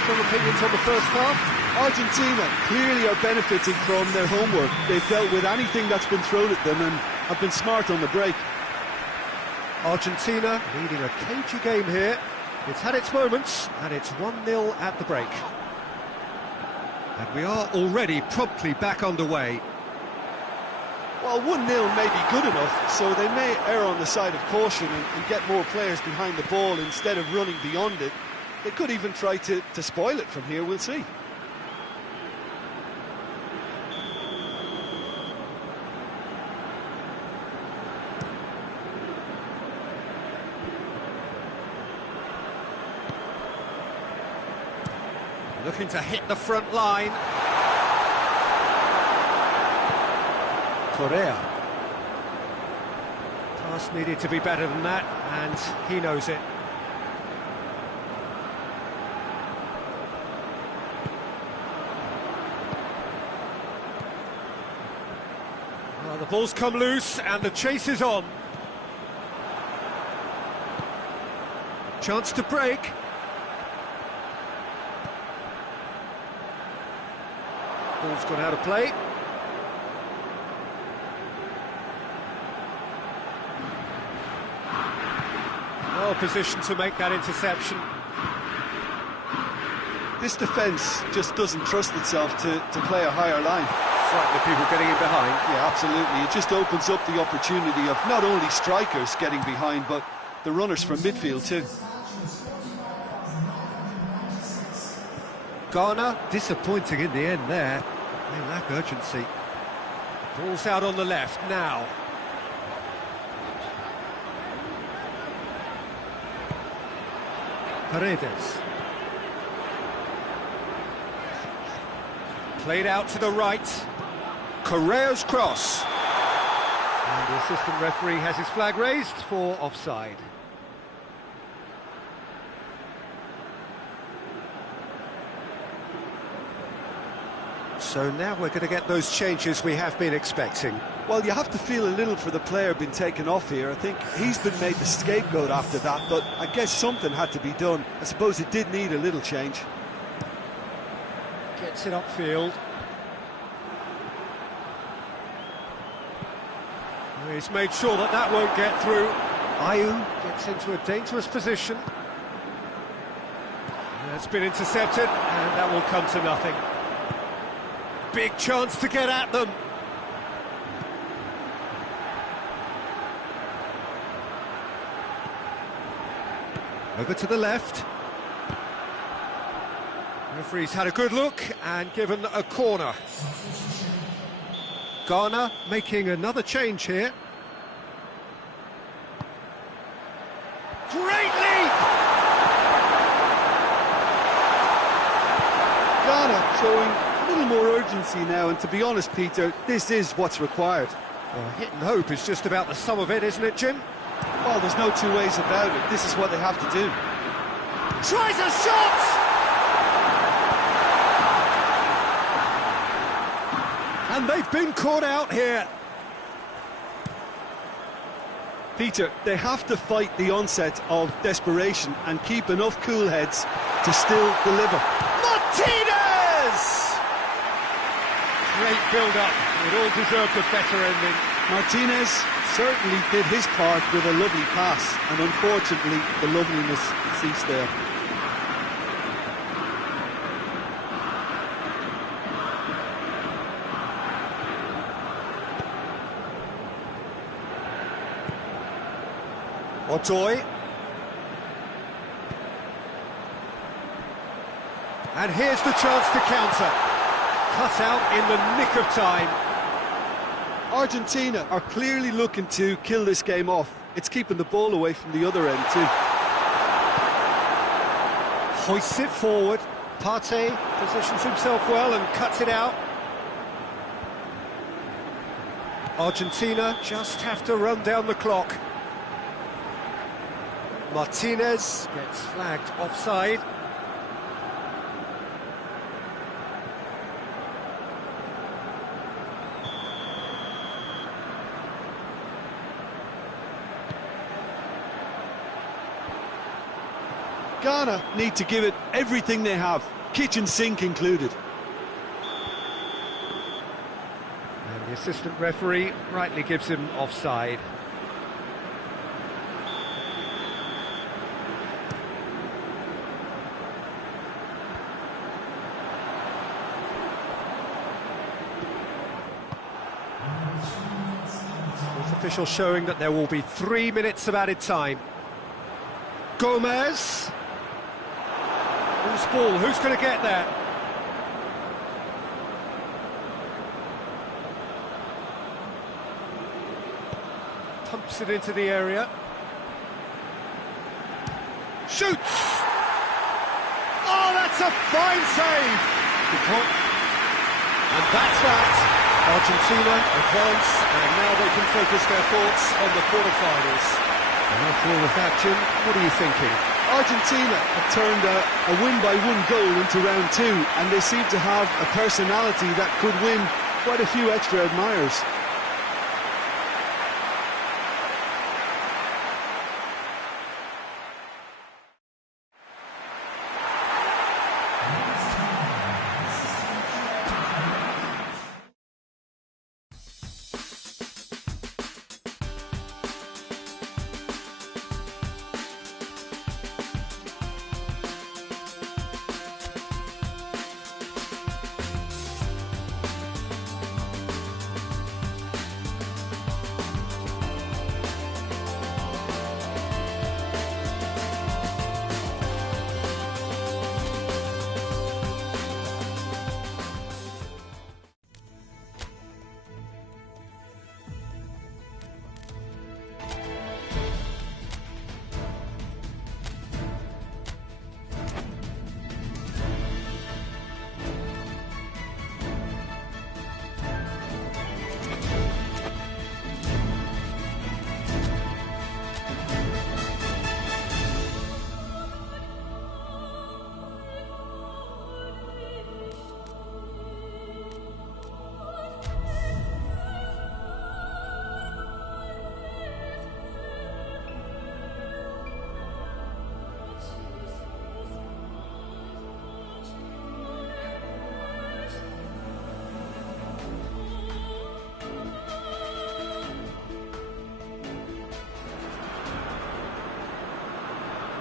Strong opinions on the first half? Argentina clearly are benefiting from their homework. They've dealt with anything that's been thrown at them and have been smart on the break. Argentina leading a cagey game here. It's had its moments, and it's 1-0 at the break. And we are already promptly back underway. Well, 1-0 may be good enough, so they may err on the side of caution and get more players behind the ball instead of running beyond it. They could even try to spoil it from here, we'll see. Looking to hit the front line. Correa. Pass needed to be better than that, and he knows it. The ball's come loose and the chase is on. Chance to break. Ball's gone out of play. Well positioned to make that interception. This defence just doesn't trust itself to play a higher line. Frighten the people getting in behind. Yeah, absolutely. It just opens up the opportunity of not only strikers getting behind, but the runners from midfield too. Ghana disappointing in the end there. They lack urgency. Ball's out on the left now. Paredes. Played out to the right. Correa's cross. And the assistant referee has his flag raised for offside. So now we're going to get those changes we have been expecting. Well, you have to feel a little for the player being taken off here. I think he's been made the scapegoat after that, but I guess something had to be done. I suppose it did need a little change. Gets it upfield. He's made sure that that won't get through. Ayew gets into a dangerous position. It's been intercepted, and that will come to nothing. Big chance to get at them. Over to the left. Referee's had a good look and given a corner. Ghana making another change here. Great leap! Ghana showing a little more urgency now, and to be honest, Peter, this is what's required. Well, hit and hope is just about the sum of it, isn't it, Jim? Well, there's no two ways about it. This is what they have to do. Tries a shot! And they've been caught out here. Peter, they have to fight the onset of desperation and keep enough cool heads to still deliver. Martinez! Great build-up. It all deserved a better ending. Martinez certainly did his part with a lovely pass, and unfortunately the loveliness ceased there. Otoy. And here's the chance to counter. Cut out in the nick of time. Argentina are clearly looking to kill this game off. It's keeping the ball away from the other end too. Hoists it forward. Partey positions himself well and cuts it out. Argentina just have to run down the clock. Martinez gets flagged offside. Ghana need to give it everything they have, kitchen sink included. And the assistant referee rightly gives him offside. Official showing that there will be 3 minutes of added time. Gomez. Who's ball? Who's going to get there? Pumps it into the area. Shoots! Oh, that's a fine save! And that's that. Argentina advance, and now they can focus their thoughts on the quarterfinals. And after all of that, Jim, what are you thinking? Argentina have turned a win-by-one goal into round two, and they seem to have a personality that could win quite a few extra admirers.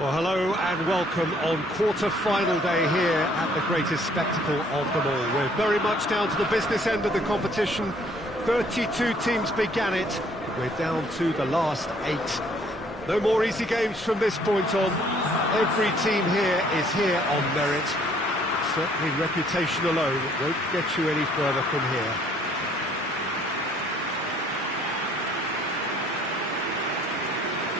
Well, hello and welcome on quarter-final day here at the greatest spectacle of them all. We're very much down to the business end of the competition. 32 teams began it. We're down to the last 8. No more easy games from this point on. Every team here is here on merit. Certainly reputation alone won't get you any further from here.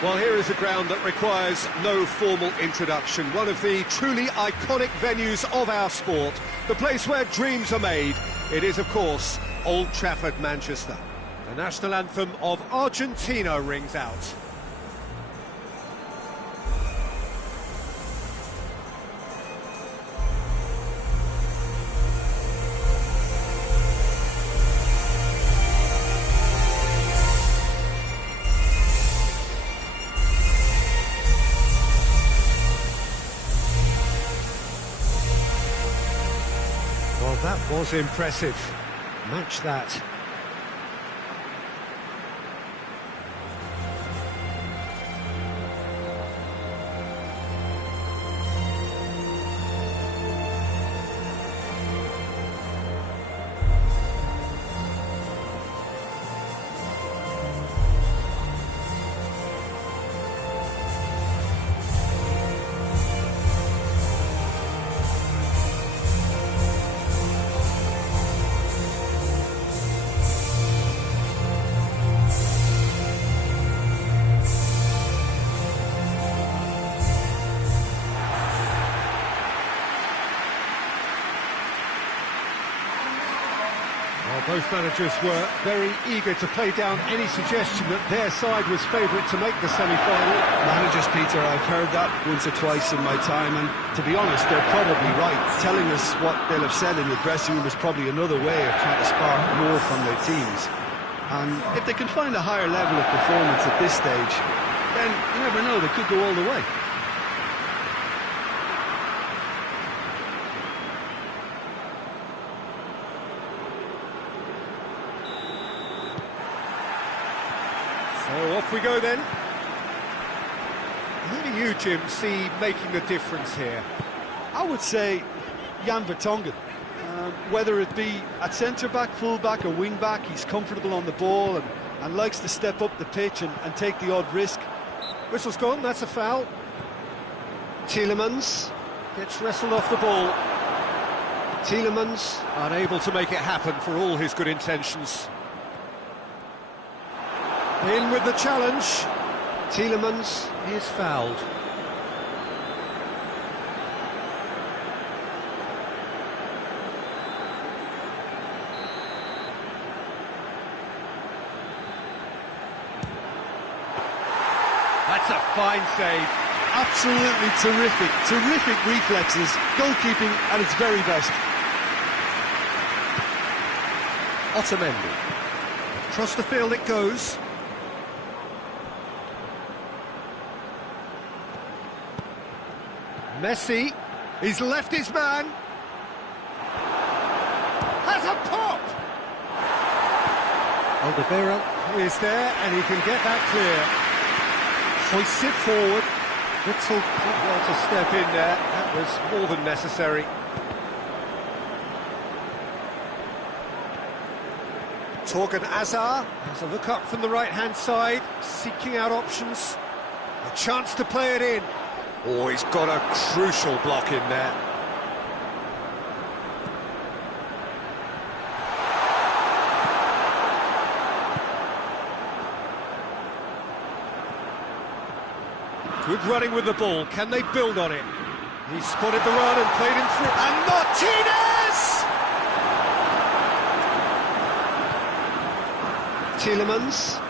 Well, here is a ground that requires no formal introduction. One of the truly iconic venues of our sport. The place where dreams are made. It is, of course, Old Trafford, Manchester. The national anthem of Argentina rings out. Well, that was impressive. Match that. Both managers were very eager to play down any suggestion that their side was favourite to make the semi-final. Managers, Peter, I've heard that once or twice in my time, and to be honest, they're probably right. Telling us what they'll have said in the dressing room is probably another way of trying to spark more from their teams. And if they can find a higher level of performance at this stage, then you never know, they could go all the way. So off we go then. Who do you, Jim, see making the difference here? I would say Jan Vertonghen. Whether it be at centre-back, full-back or wing-back, he's comfortable on the ball and likes to step up the pitch and take the odd risk. Whistle's gone, that's a foul. Tielemans gets wrestled off the ball. Tielemans unable to make it happen for all his good intentions. In with the challenge. Tielemans is fouled. That's a fine save. Absolutely terrific reflexes, goalkeeping at its very best. Otamendi. Across the field it goes. Messi, he's left his man. Has a pop! Oliveira is there and he can get that clear. Hoists it forward. Witzel did well to step in there. That was more than necessary. Torgan Hazard has a look up from the right-hand side, seeking out options. A chance to play it in. Oh, he's got a crucial block in there. Good running with the ball. Can they build on it? He spotted the run and played him through. And Martinez! Tielemans.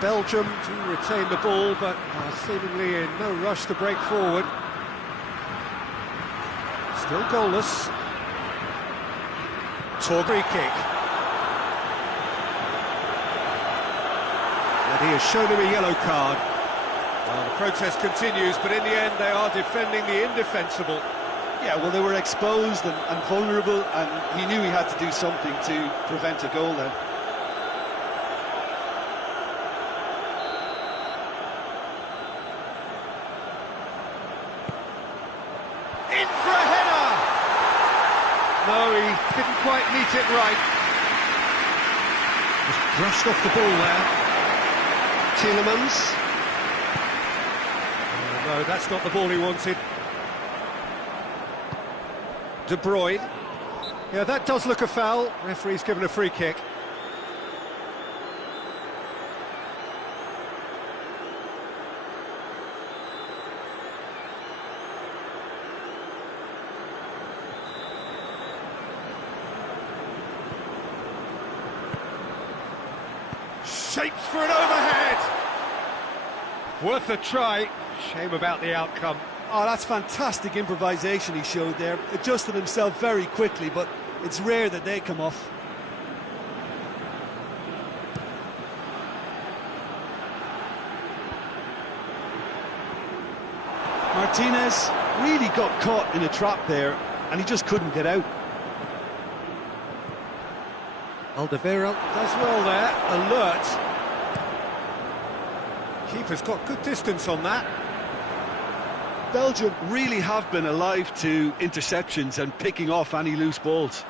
Belgium do retain the ball, but are seemingly in no rush to break forward. Still goalless. Free kick. And he has shown him a yellow card. Well, the protest continues, but in the end they are defending the indefensible. Yeah, well, they were exposed and vulnerable, and he knew he had to do something to prevent a goal then. In for a header! No, he didn't quite meet it right. Just brushed off the ball there. Tielemans. Oh, no, that's not the ball he wanted. De Bruyne. Yeah, that does look a foul. Referee's given a free kick. Shapes for an overhead. Worth a try. Shame about the outcome. Oh, that's fantastic improvisation he showed there. Adjusted himself very quickly, but it's rare that they come off. Martinez really got caught in a trap there, and he just couldn't get out. Alderweireld does well there, alert. Keeper's got good distance on that. Belgium really have been alive to interceptions and picking off any loose balls.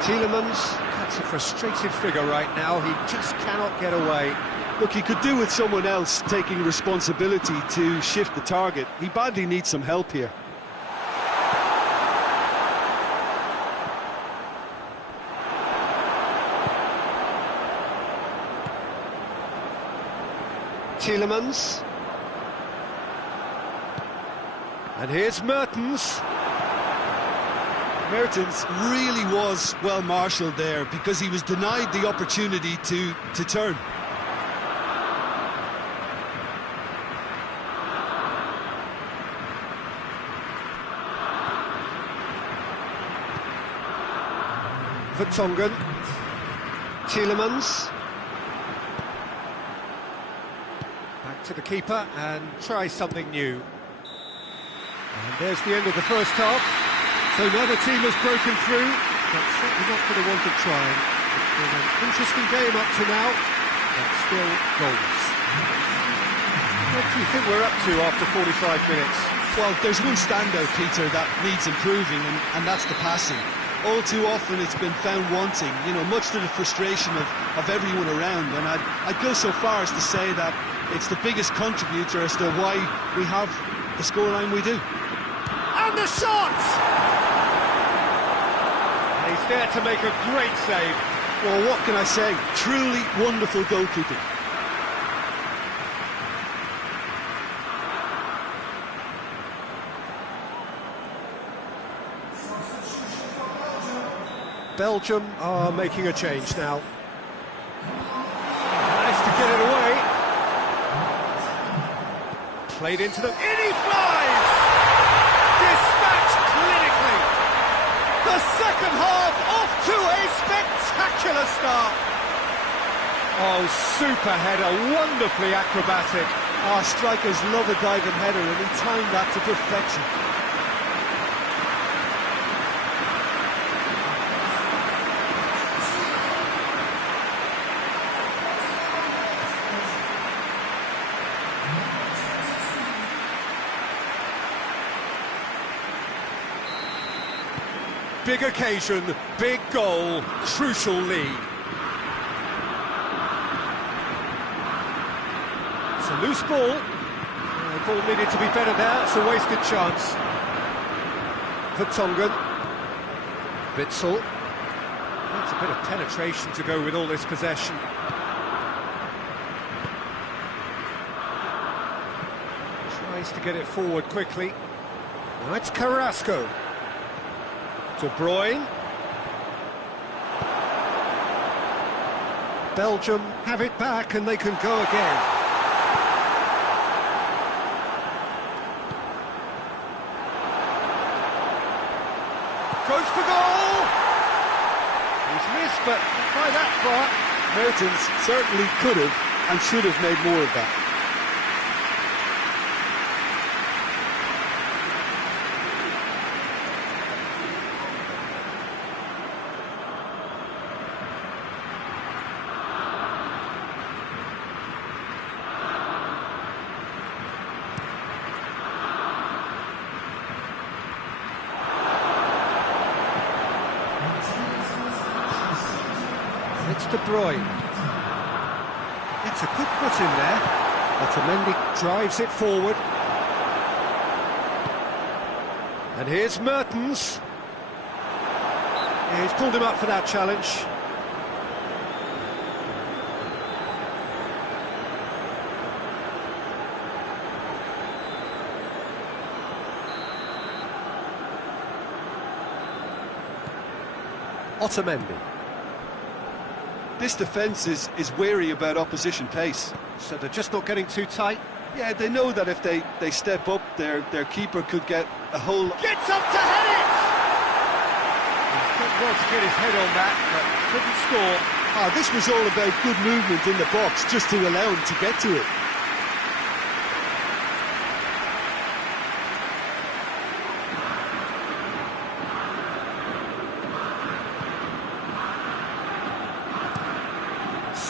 Tielemans, that's a frustrated figure right now, he just cannot get away. Look, he could do with someone else taking responsibility to shift the target. He badly needs some help here. Tielemans. And here's Mertens. Mertens really was well marshalled there because he was denied the opportunity to turn. Vertonghen. Tielemans. Back to the keeper and try something new. And there's the end of the first half. So another team has broken through, but certainly not for the want of trying. It's been an interesting game up to now, but still goals. What do you think we're up to after 45 minutes? Well, there's one standout, Peter, that needs improving, and that's the passing. All too often it's been found wanting, you know, much to the frustration of everyone around, and I'd go so far as to say that it's the biggest contributor as to why we have the scoreline we do. And the shot! And he's there to make a great save. Well, what can I say? Truly wonderful goalkeeping. Belgium are making a change now. Managed to get it away. Played into them. In he flies! Dispatched clinically. The second half off to a spectacular start. Oh, super header, wonderfully acrobatic. Our strikers love a diving header, and he timed that to perfection. Big occasion, big goal, crucial lead. It's a loose ball. The ball needed to be better there, it's a wasted chance. Vertonghen. Witsel. That's a bit of penetration to go with all this possession. Tries to get it forward quickly. Now it's Carrasco. De Bruyne. Belgium have it back and they can go again. Goes for goal! He's missed, but not by that far. Mertens certainly could have and should have made more of that. De Bruyne. It's a good foot in there. Otamendi drives it forward. And here's Mertens. He's pulled him up for that challenge. Otamendi. This defence is wary about opposition pace. So they're just not getting too tight. Yeah, they know that if they step up, their keeper could get a whole... Gets up to head it! He's done well to get his head on that, but couldn't score. Ah, this was all about good movement in the box, just to allow him to get to it.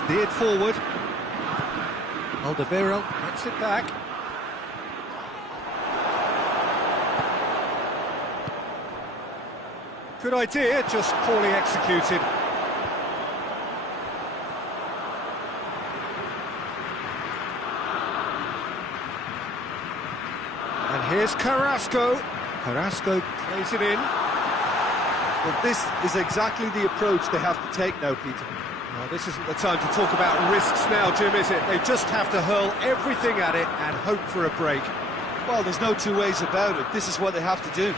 Steered forward. Alderweireld gets it back. Good idea, just poorly executed. And here's Carrasco. Carrasco plays it in. Well, this is exactly the approach they have to take now, Peter. Well, this isn't the time to talk about risks now, Jim, is it? They just have to hurl everything at it and hope for a break. Well, there's no two ways about it. This is what they have to do.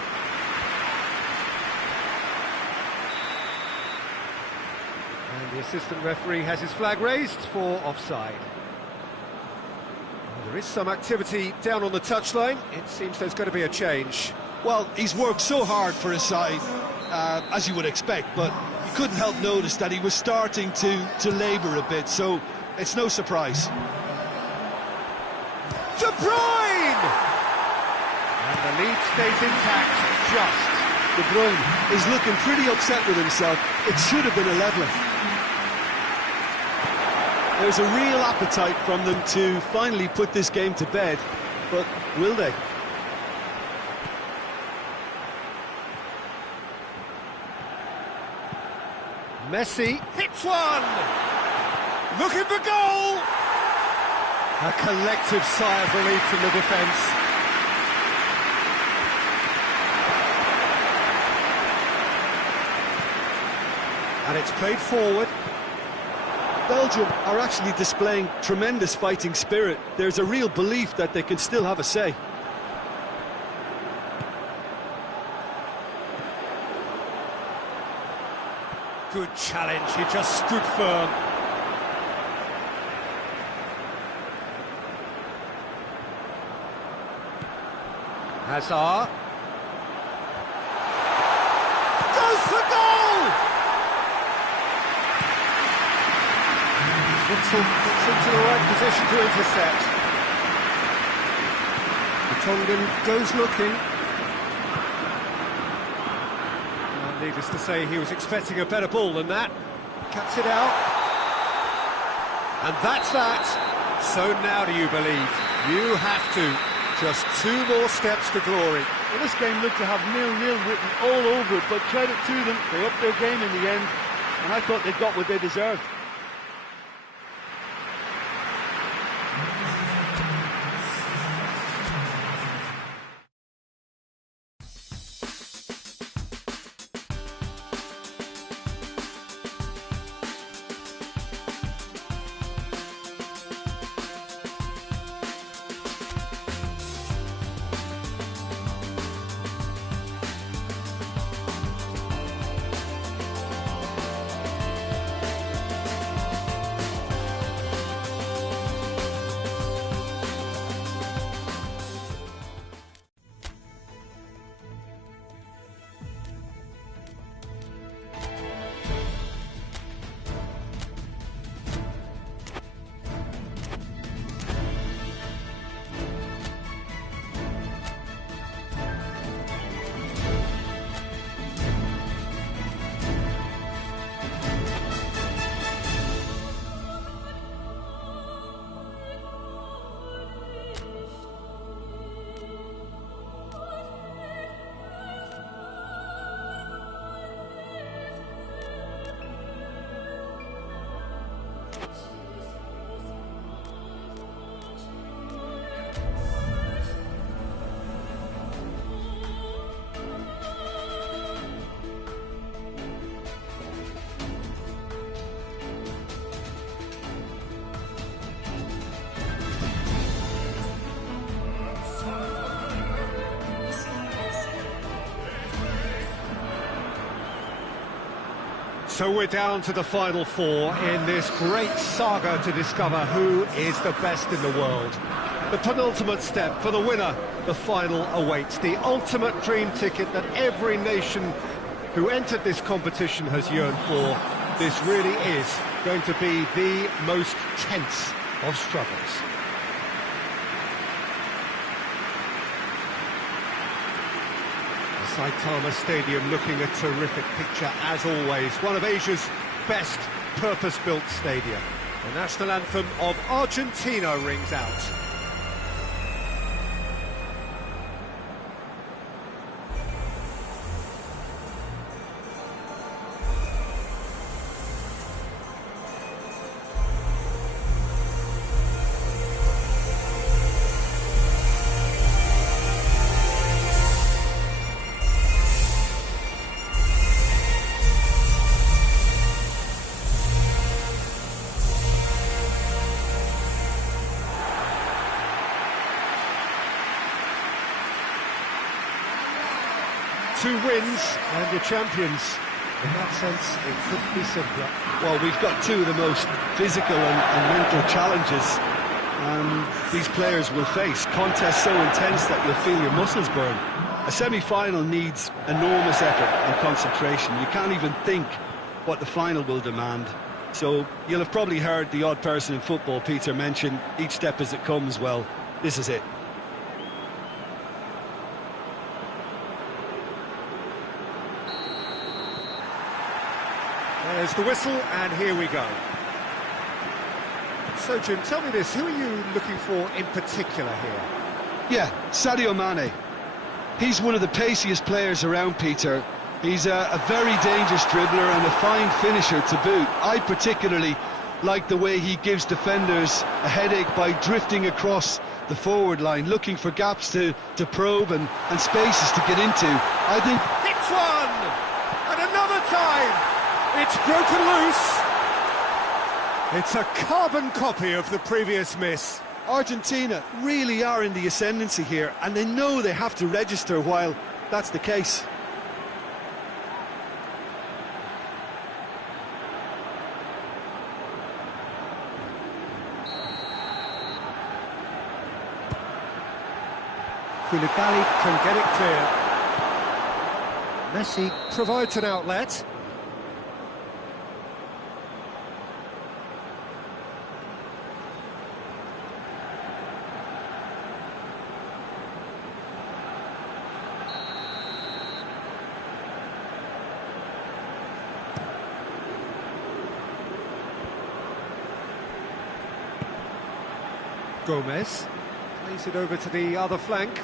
And the assistant referee has his flag raised for offside. Well, there is some activity down on the touchline. It seems there's going to be a change. Well, he's worked so hard for his side, as you would expect, but you couldn't help notice that he was starting to labour a bit, so it's no surprise. De Bruyne! And the lead stays intact, just. De Bruyne is looking pretty upset with himself. It should have been a leveller. There's a real appetite from them to finally put this game to bed, but will they? Messi hits one! Looking for goal! A collective sigh of relief from the defence. And it's played forward. Belgium are actually displaying tremendous fighting spirit. There's a real belief that they can still have a say. Good challenge, he just stood firm. Hazard. Goes for goal! Gets into the right position to intercept. Tongan goes looking. Needless to say, he was expecting a better ball than that. Cuts it out. And that's that. So now do you believe? You have to. Just 2 more steps to glory. Well, this game looked to have 0-0 written all over it, but credit to them, they upped their game in the end, and I thought they got what they deserved. So we're down to the final four in this great saga to discover who is the best in the world. The penultimate step for the winner, the final awaits. The ultimate dream ticket that every nation who entered this competition has yearned for. This really is going to be the most tense of struggles. Saitama Stadium looking a terrific picture as always. One of Asia's best purpose-built stadia. The national anthem of Argentina rings out. Two wins and you're champions. In that sense, it couldn't be simpler. Well, we've got two of the most physical and mental challenges these players will face. Contests so intense that you'll feel your muscles burn. A semi-final needs enormous effort and concentration. You can't even think what the final will demand. So you'll have probably heard the odd person in football, Peter, mention each step as it comes. Well, this is it. There's the whistle, and here we go. So, Jim, tell me this, who are you looking for in particular here? Yeah, Sadio Mane. He's one of the paciest players around, Peter. He's a very dangerous dribbler and a fine finisher to boot. I particularly like the way he gives defenders a headache by drifting across the forward line, looking for gaps to probe and spaces to get into. I think... Hits one! And another time! It's broken loose. It's a carbon copy of the previous miss. Argentina really are in the ascendancy here, and they know they have to register while that's the case. Koulibaly can get it clear. Messi provides an outlet. Gomez plays it over to the other flank.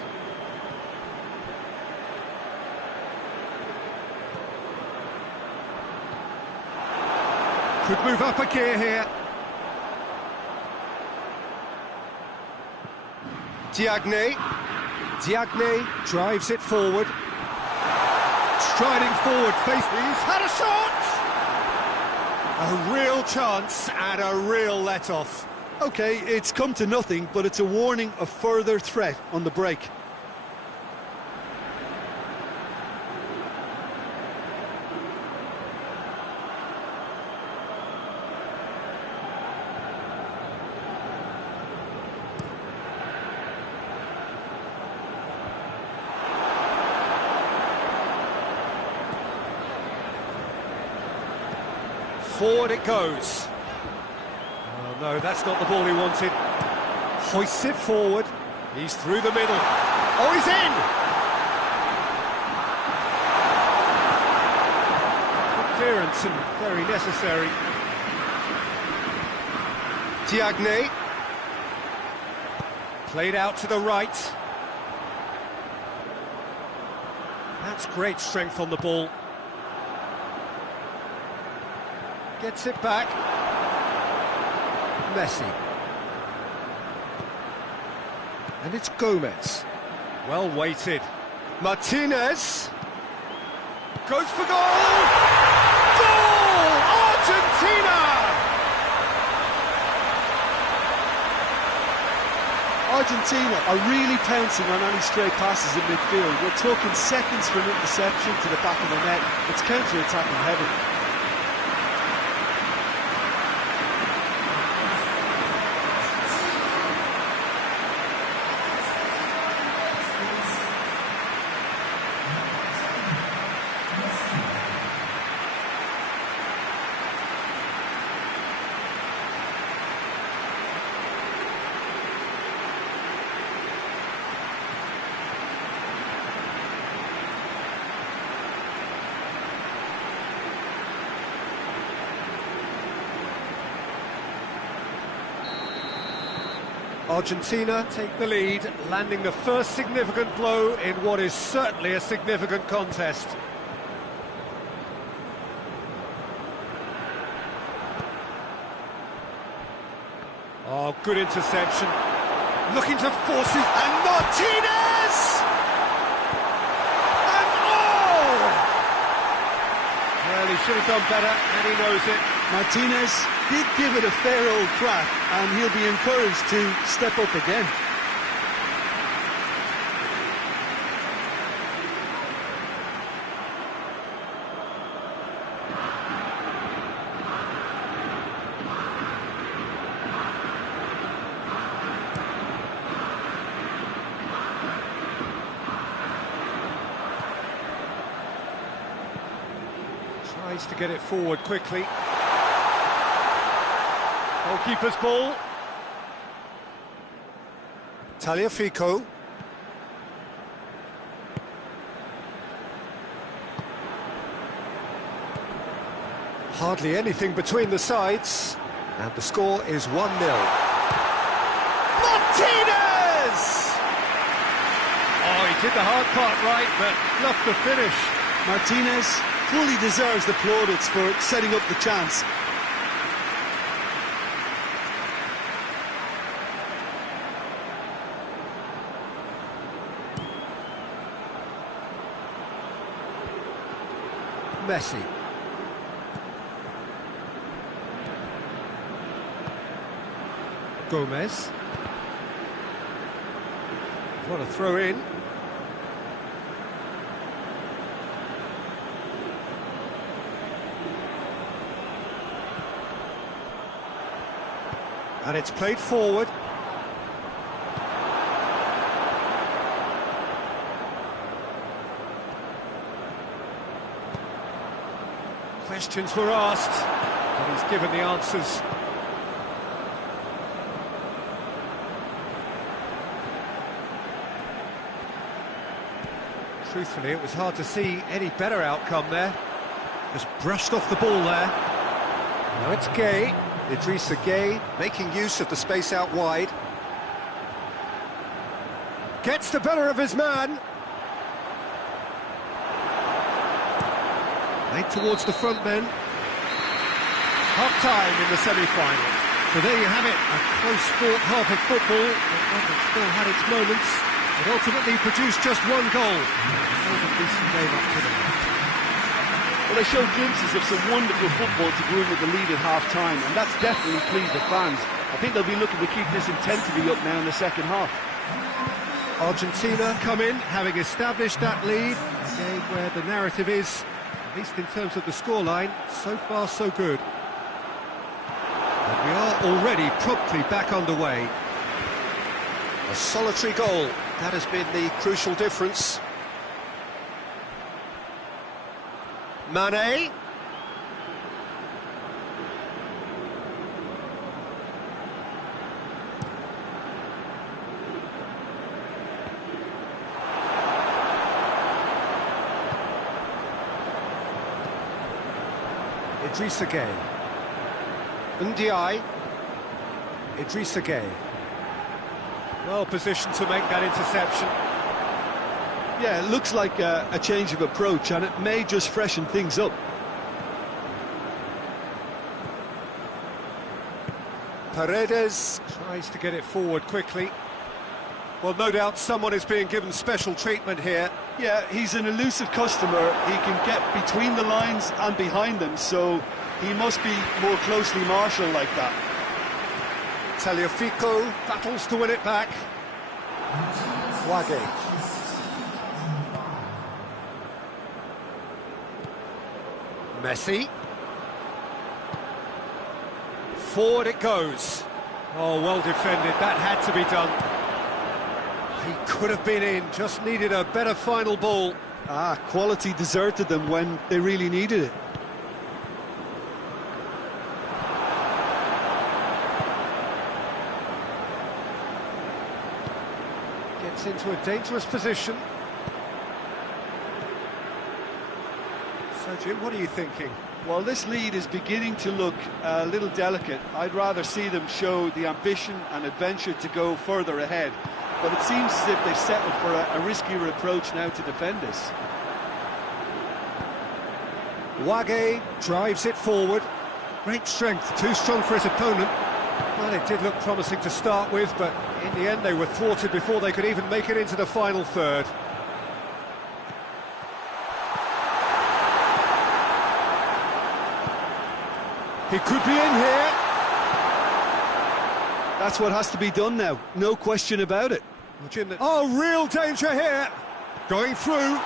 Could move up a gear here. Diagne drives it forward. Striding forward, he's had a shot! A real chance and a real let-off. OK, it's come to nothing, but it's a warning of further threat on the break. Forward it goes. Oh no, that's not the ball he wanted. Hoists it forward. He's through the middle. Oh, he's in! Good clearance and very necessary. Diagne. Played out to the right. That's great strength on the ball. Gets it back. Messi. And it's Gomez. Well weighted. Martinez. Goes for goal! Goal! Argentina! Argentina are really pouncing on any stray passes in midfield. We're talking seconds from interception to the back of the net. It's counter-attacking heavy. Argentina take the lead, landing the first significant blow in what is certainly a significant contest. Oh, good interception. Looking to force it, and Martinez! And oh! Well, he should have done better, and he knows it. Martinez did give it a fair old crack, and he'll be encouraged to step up again. Tries to get it forward quickly. Goalkeeper's ball. Tagliafico. Hardly anything between the sides, and the score is 1-0. Martinez! Oh, he did the hard part right, but fluffed the finish. Martinez fully deserves the plaudits for setting up the chance. Messi. Gomez. What a throw in. And it's played forward. Questions were asked, but he's given the answers. Truthfully, it was hard to see any better outcome there. Just brushed off the ball there. Now it's Gay. Idrissa Gay making use of the space out wide. Gets the better of his man. Played towards the front men. Half-time in the semi-final. So there you have it, a close-fought half of football, but one that still had its moments. It ultimately produced just one goal. A decent game up to them. Well, they showed glimpses of some wonderful football to go in with the lead at half-time, and that's definitely pleased the fans. I think they'll be looking to keep this intensity up now in the second half. Argentina come in, having established that lead, a game where the narrative is, at least in terms of the scoreline, so far so good. And we are already promptly back underway. A solitary goal, that has been the crucial difference. Mane. Idrissa Gay. Ndiaye. Idrissa Gay. Well positioned to make that interception. Yeah, it looks like a change of approach, and it may just freshen things up. Paredes tries to get it forward quickly. Well, no doubt someone is being given special treatment here. Yeah, he's an elusive customer. He can get between the lines and behind them, so he must be more closely marshalled like that. Tagliafico battles to win it back. Wage. Messi. Forward it goes. Oh, well defended. That had to be done. He could have been in, just needed a better final ball. Quality deserted them when they really needed it. Gets into a dangerous position. So, Jim, what are you thinking? Well, this lead is beginning to look a little delicate. I'd rather see them show the ambition and adventure to go further ahead. But it seems as if they settled for a riskier approach now to defend this. Wage drives it forward. Great strength, too strong for his opponent. Well, it did look promising to start with, but in the end they were thwarted before they could even make it into the final third. He could be in here. That's what has to be done now, no question about it. Oh, real danger here. Going through.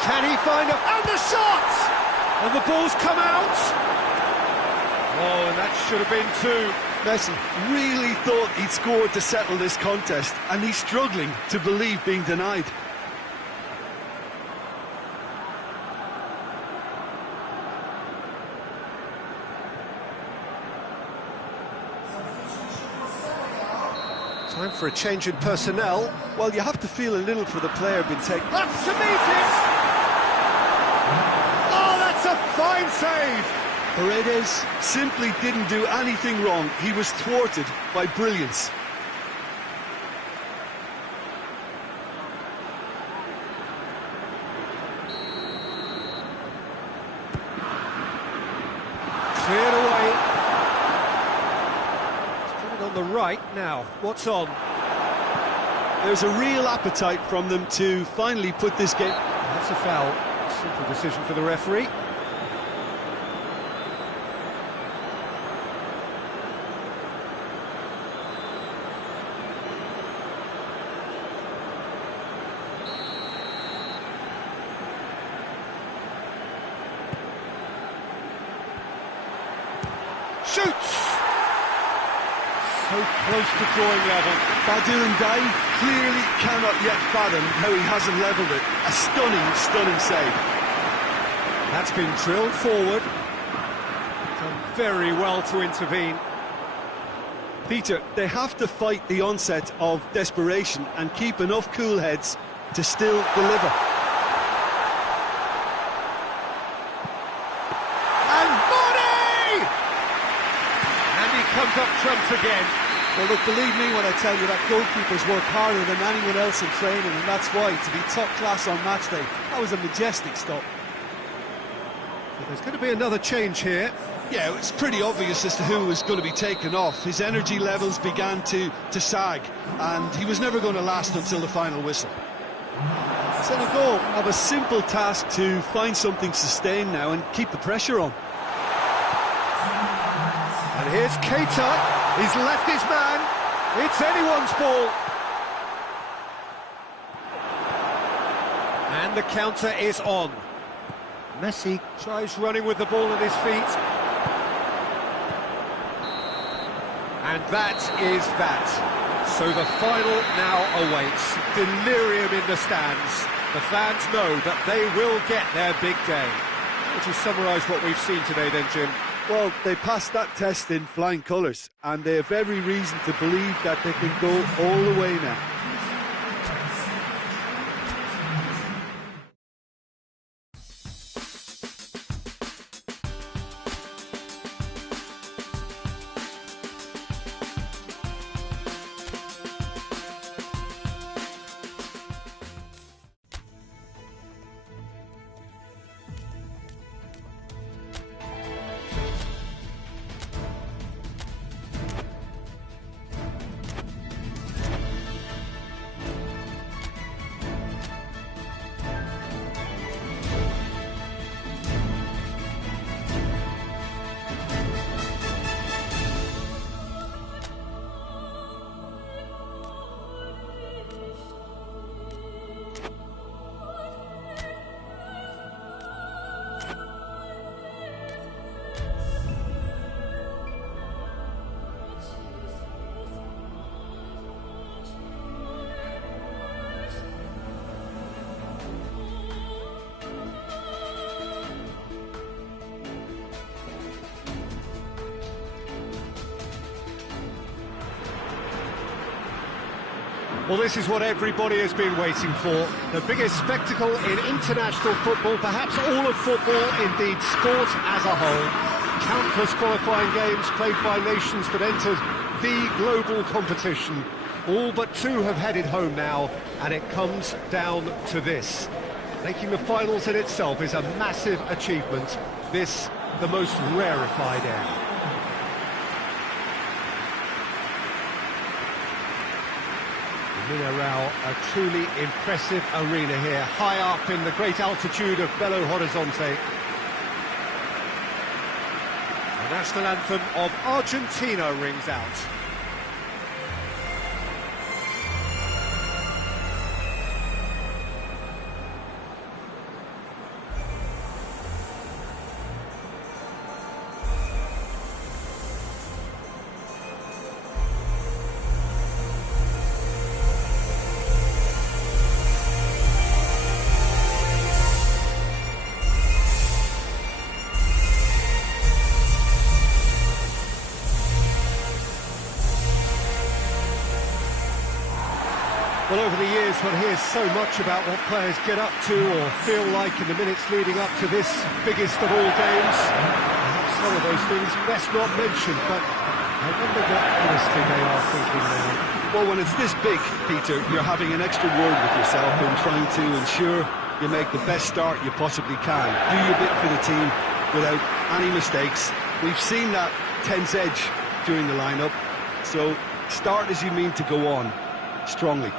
Can he find a... And the shot! And the ball's come out. Oh, and that should have been two. Messi really thought he'd scored to settle this contest, and he's struggling to believe being denied. Time for a change in personnel. Well, you have to feel a little for the player being taken. That's to meet it! Oh, that's a fine save! Paredes simply didn't do anything wrong. He was thwarted by brilliance. Cleared away. On the right now, what's on? There's a real appetite from them to finally put this game... That's a foul. Simple decision for the referee. Shoots! So close to drawing level. Badu and Day clearly cannot yet fathom how he hasn't levelled it. A stunning, stunning save. That's been drilled forward. Done very well to intervene. Peter, they have to fight the onset of desperation and keep enough cool heads to still deliver. And Money! And he comes up trumps again. Well, look, believe me when I tell you that goalkeepers work harder than anyone else in training, and that's why, to be top class on match day, that was a majestic stop. So there's going to be another change here. Yeah, it's pretty obvious as to who was going to be taken off. His energy levels began to sag, and he was never going to last until the final whistle. Senegal have a simple task to find something sustained now and keep the pressure on. And here's Keita. He's left his man. It's anyone's ball. And the counter is on. Messi tries running with the ball at his feet. And that is that. So the final now awaits. Delirium in the stands. The fans know that they will get their big day. Would you summarise what we've seen today then, Jim? Well, they passed that test in flying colours, and they have every reason to believe that they can go all the way now. Well, this is what everybody has been waiting for. The biggest spectacle in international football, perhaps all of football, indeed sport as a whole. Countless qualifying games played by nations that entered the global competition. All but two have headed home now, and it comes down to this. Making the finals in itself is a massive achievement. This, the most rarefied air. Mineral, a truly impressive arena here, high up in the great altitude of Belo Horizonte. The national anthem of Argentina rings out. Well, over the years, one hears so much about what players get up to or feel like in the minutes leading up to this biggest of all games. Perhaps some of those things best not mentioned, but I wonder what honestly they are thinking now. Well, when it's this big, Peter, you're having an extra word with yourself and trying to ensure you make the best start you possibly can. Do your bit for the team without any mistakes. We've seen that tense edge during the lineup, so start as you mean to go on, strongly.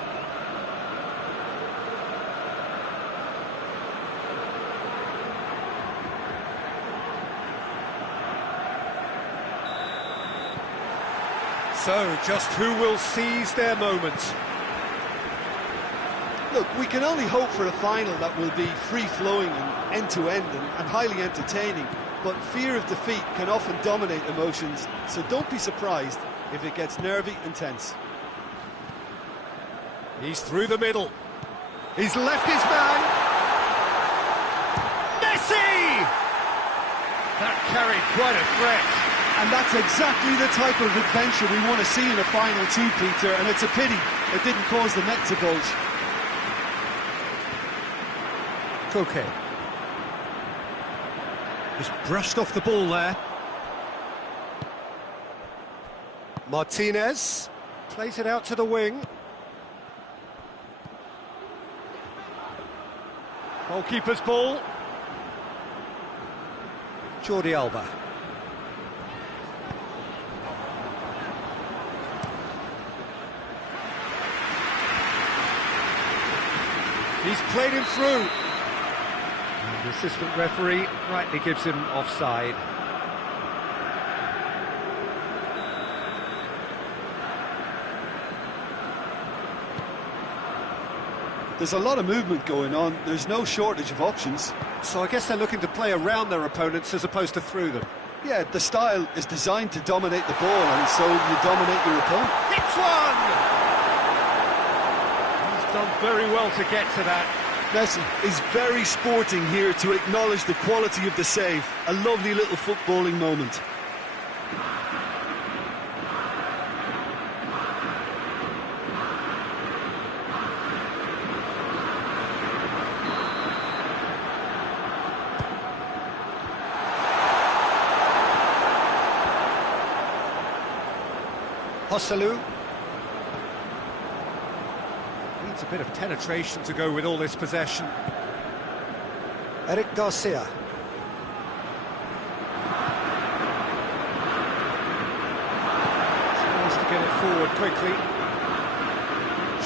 So, just who will seize their moment? Look, we can only hope for a final that will be free-flowing and end-to-end and highly entertaining, but fear of defeat can often dominate emotions, so don't be surprised if it gets nervy and tense. He's through the middle. He's left his man. Messi! That carried quite a threat. And that's exactly the type of adventure we want to see in a final too, Peter, and it's a pity it didn't cause the net to bulge. Koke. Just brushed off the ball there. Martinez plays it out to the wing. Goalkeeper's ball. Jordi Alba. He's played him through. And the assistant referee rightly gives him offside. There's a lot of movement going on. There's no shortage of options. So I guess they're looking to play around their opponents as opposed to through them. Yeah, the style is designed to dominate the ball, and so you dominate your opponent. Hits one! Done very well to get to that. Messi is very sporting here to acknowledge the quality of the save. A lovely little footballing moment. Hosselu. Needs a bit of penetration to go with all this possession. Eric Garcia. Chance to get it forward quickly.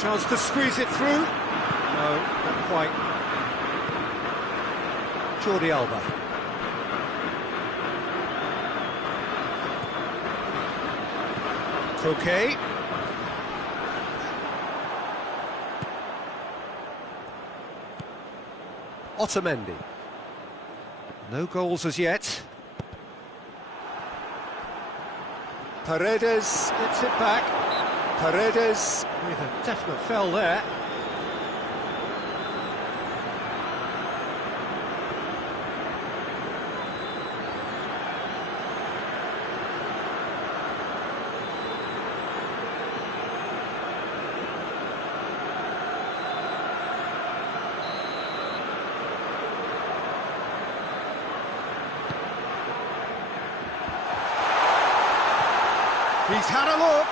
Chance to squeeze it through. No, not quite. Jordi Alba. Koke. Otamendi. No goals as yet. Paredes gets it back. Paredes with a definite foul there. He's had a look.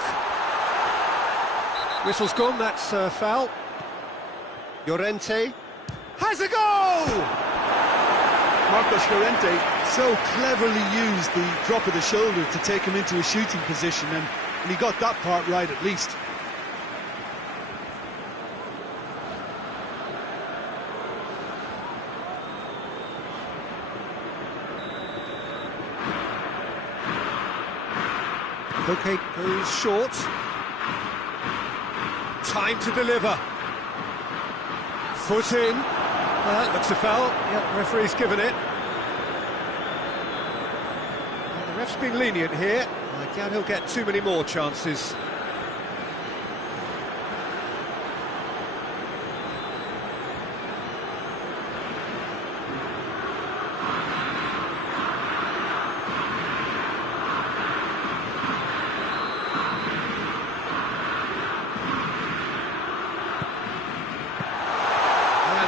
Whistle's gone, that's a foul. Llorente has a goal! Marcos Llorente so cleverly used the drop of the shoulder to take him into a shooting position, and he got that part right at least. Okay, goes short. Time to deliver. Foot in. That looks a foul. Yep, referee's given it. Well, the ref's been lenient here. I doubt he'll get too many more chances.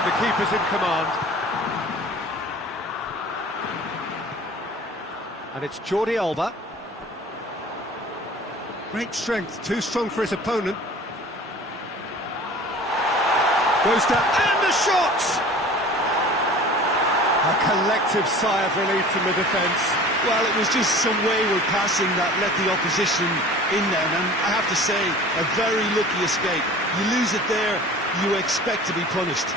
The keeper's in command. And it's Jordi Alba. Great strength, too strong for his opponent. Goes down, and the shot! A collective sigh of relief from the defence. Well, it was just some wayward passing that let the opposition in then, and I have to say, a very lucky escape. You lose it there, you expect to be punished.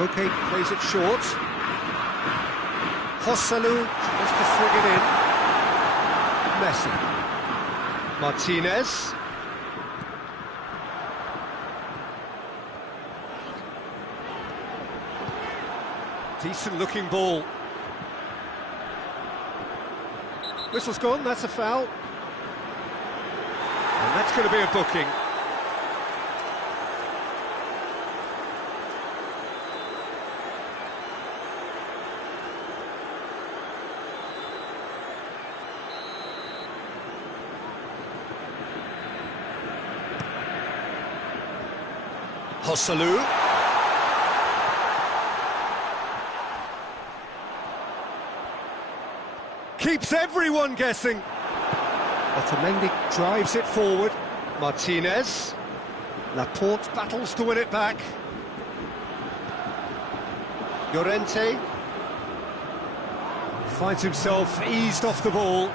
Okay, plays it short. Joselu tries to swing it in. Messi. Martinez. Decent looking ball. Whistle's gone, that's a foul. And that's going to be a booking. Joselu. Keeps everyone guessing. Otamendi drives it forward. Martinez. Laporte battles to win it back. Llorente finds himself eased off the ball.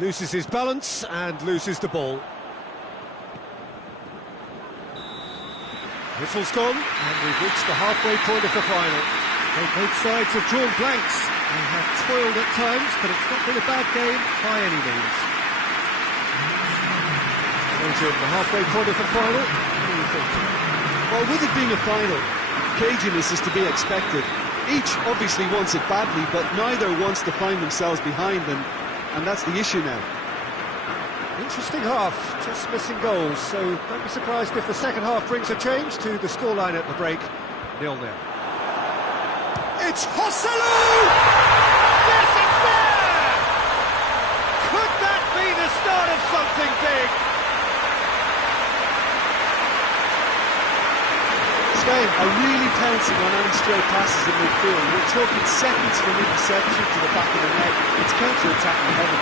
Loses his balance and loses the ball. Whistle's gone, and we've reached the halfway point of the final. Both sides have drawn blanks and have toiled at times, but it's not been a bad game by any means. Jim, the halfway point of the final, what do you think? Well, with it being a final, caginess is to be expected. Each obviously wants it badly, but neither wants to find themselves behind, and that's the issue now. Interesting half, just missing goals, so don't be surprised if the second half brings a change to the scoreline at the break. 0-0. It's Joselu! Yes, it's there! Could that be the start of something big? Spain are really pouncing on any stray passes in midfield. We're talking seconds from interception to the back of the net. It's counter-attacking heaven.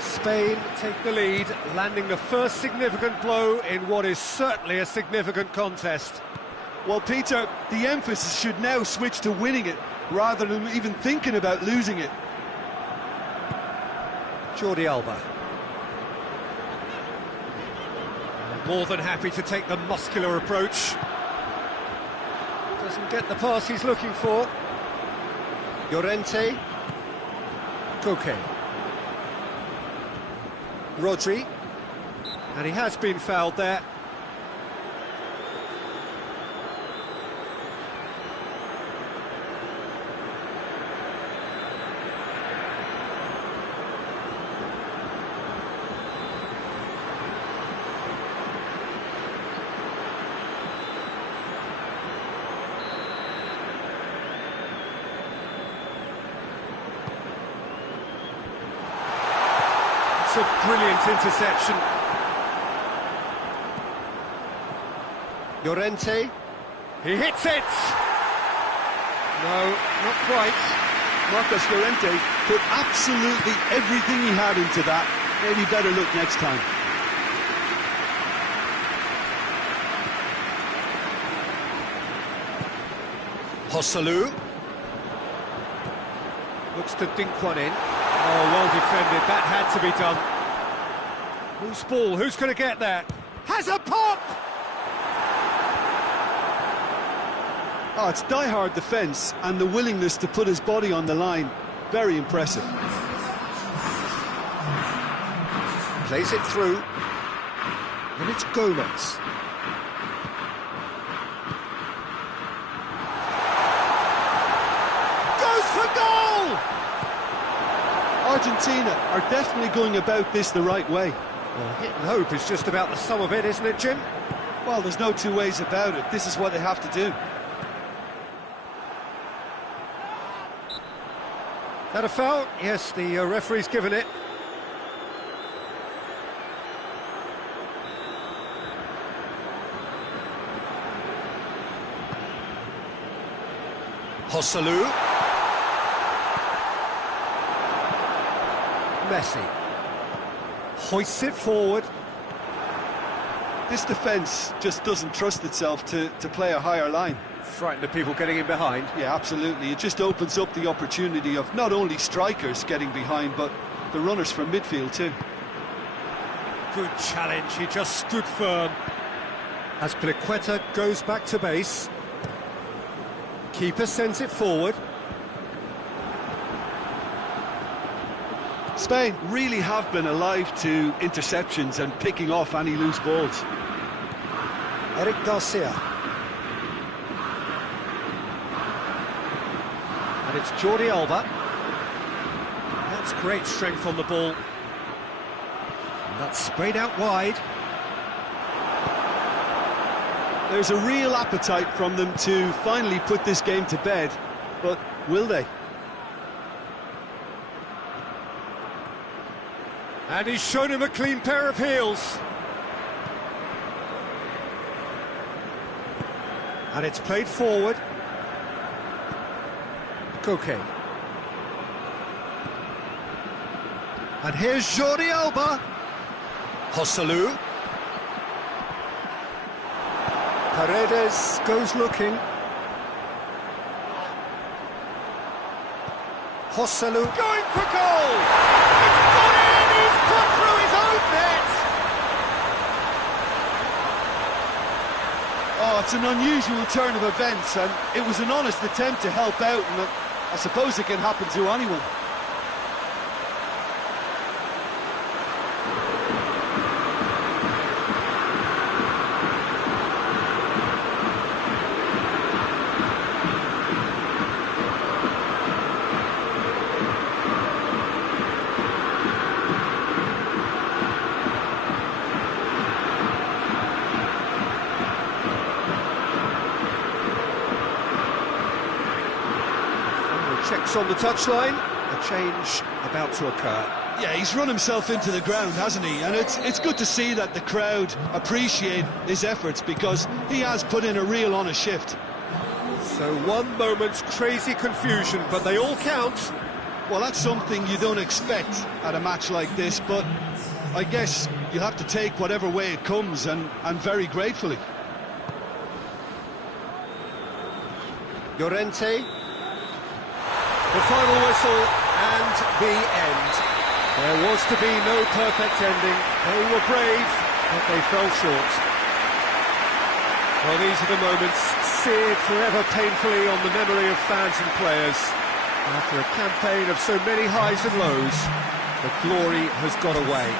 Spain take the lead, landing the first significant blow in what is certainly a significant contest. Well, Peter, the emphasis should now switch to winning it, rather than even thinking about losing it. Jordi Alba. More than happy to take the muscular approach. Doesn't get the pass he's looking for. Llorente. Koke. Rodri, and he has been fouled there. a brilliant interception. Llorente. He hits it! No, not quite. Marcos Llorente put absolutely everything he had into that. Maybe better look next time. Joselu. Looks to dink one in. Oh, well defended. That had to be done. Loose ball. Who's going to get there? Has a pop! Oh, it's die-hard defence and the willingness to put his body on the line. Very impressive. Plays it through. And it's Gomez. Goes for goal! Argentina are definitely going about this the right way. Well, hit and hope is just about the sum of it, isn't it, Jim? Well, there's no two ways about it. This is what they have to do. That a foul? Yes, the referee's given it. Joselu. Messi. Hoists it forward. This defence just doesn't trust itself to play a higher line. Frightened of people getting in behind. Yeah, absolutely. It just opens up the opportunity of not only strikers getting behind, but the runners from midfield too. Good challenge, he just stood firm. As Pliqueta goes back to base. Keeper sends it forward. Spain really have been alive to interceptions and picking off any loose balls. Eric Garcia. And it's Jordi Alba. That's great strength on the ball. And that's sprayed out wide. There's a real appetite from them to finally put this game to bed, but will they? And he's shown him a clean pair of heels. And it's played forward. Koke. And here's Jordi Alba. Joselu. Paredes goes looking. Joselu going for goal! It's gone in! He's put through his own net! Oh, it's an unusual turn of events, and it was an honest attempt to help out, and I suppose it can happen to anyone. Checks on the touchline, a change about to occur. Yeah, he's run himself into the ground, hasn't he? And it's good to see that the crowd appreciate his efforts, because he has put in a real honest shift. So one moment's crazy confusion, but they all count. Well, that's something you don't expect at a match like this, but I guess you have to take whatever way it comes, and very gratefully. Llorente. The final whistle and the end. There was to be no perfect ending. They were brave, but they fell short. Well, these are the moments seared forever painfully on the memory of fans and players. After a campaign of so many highs and lows, the glory has got away.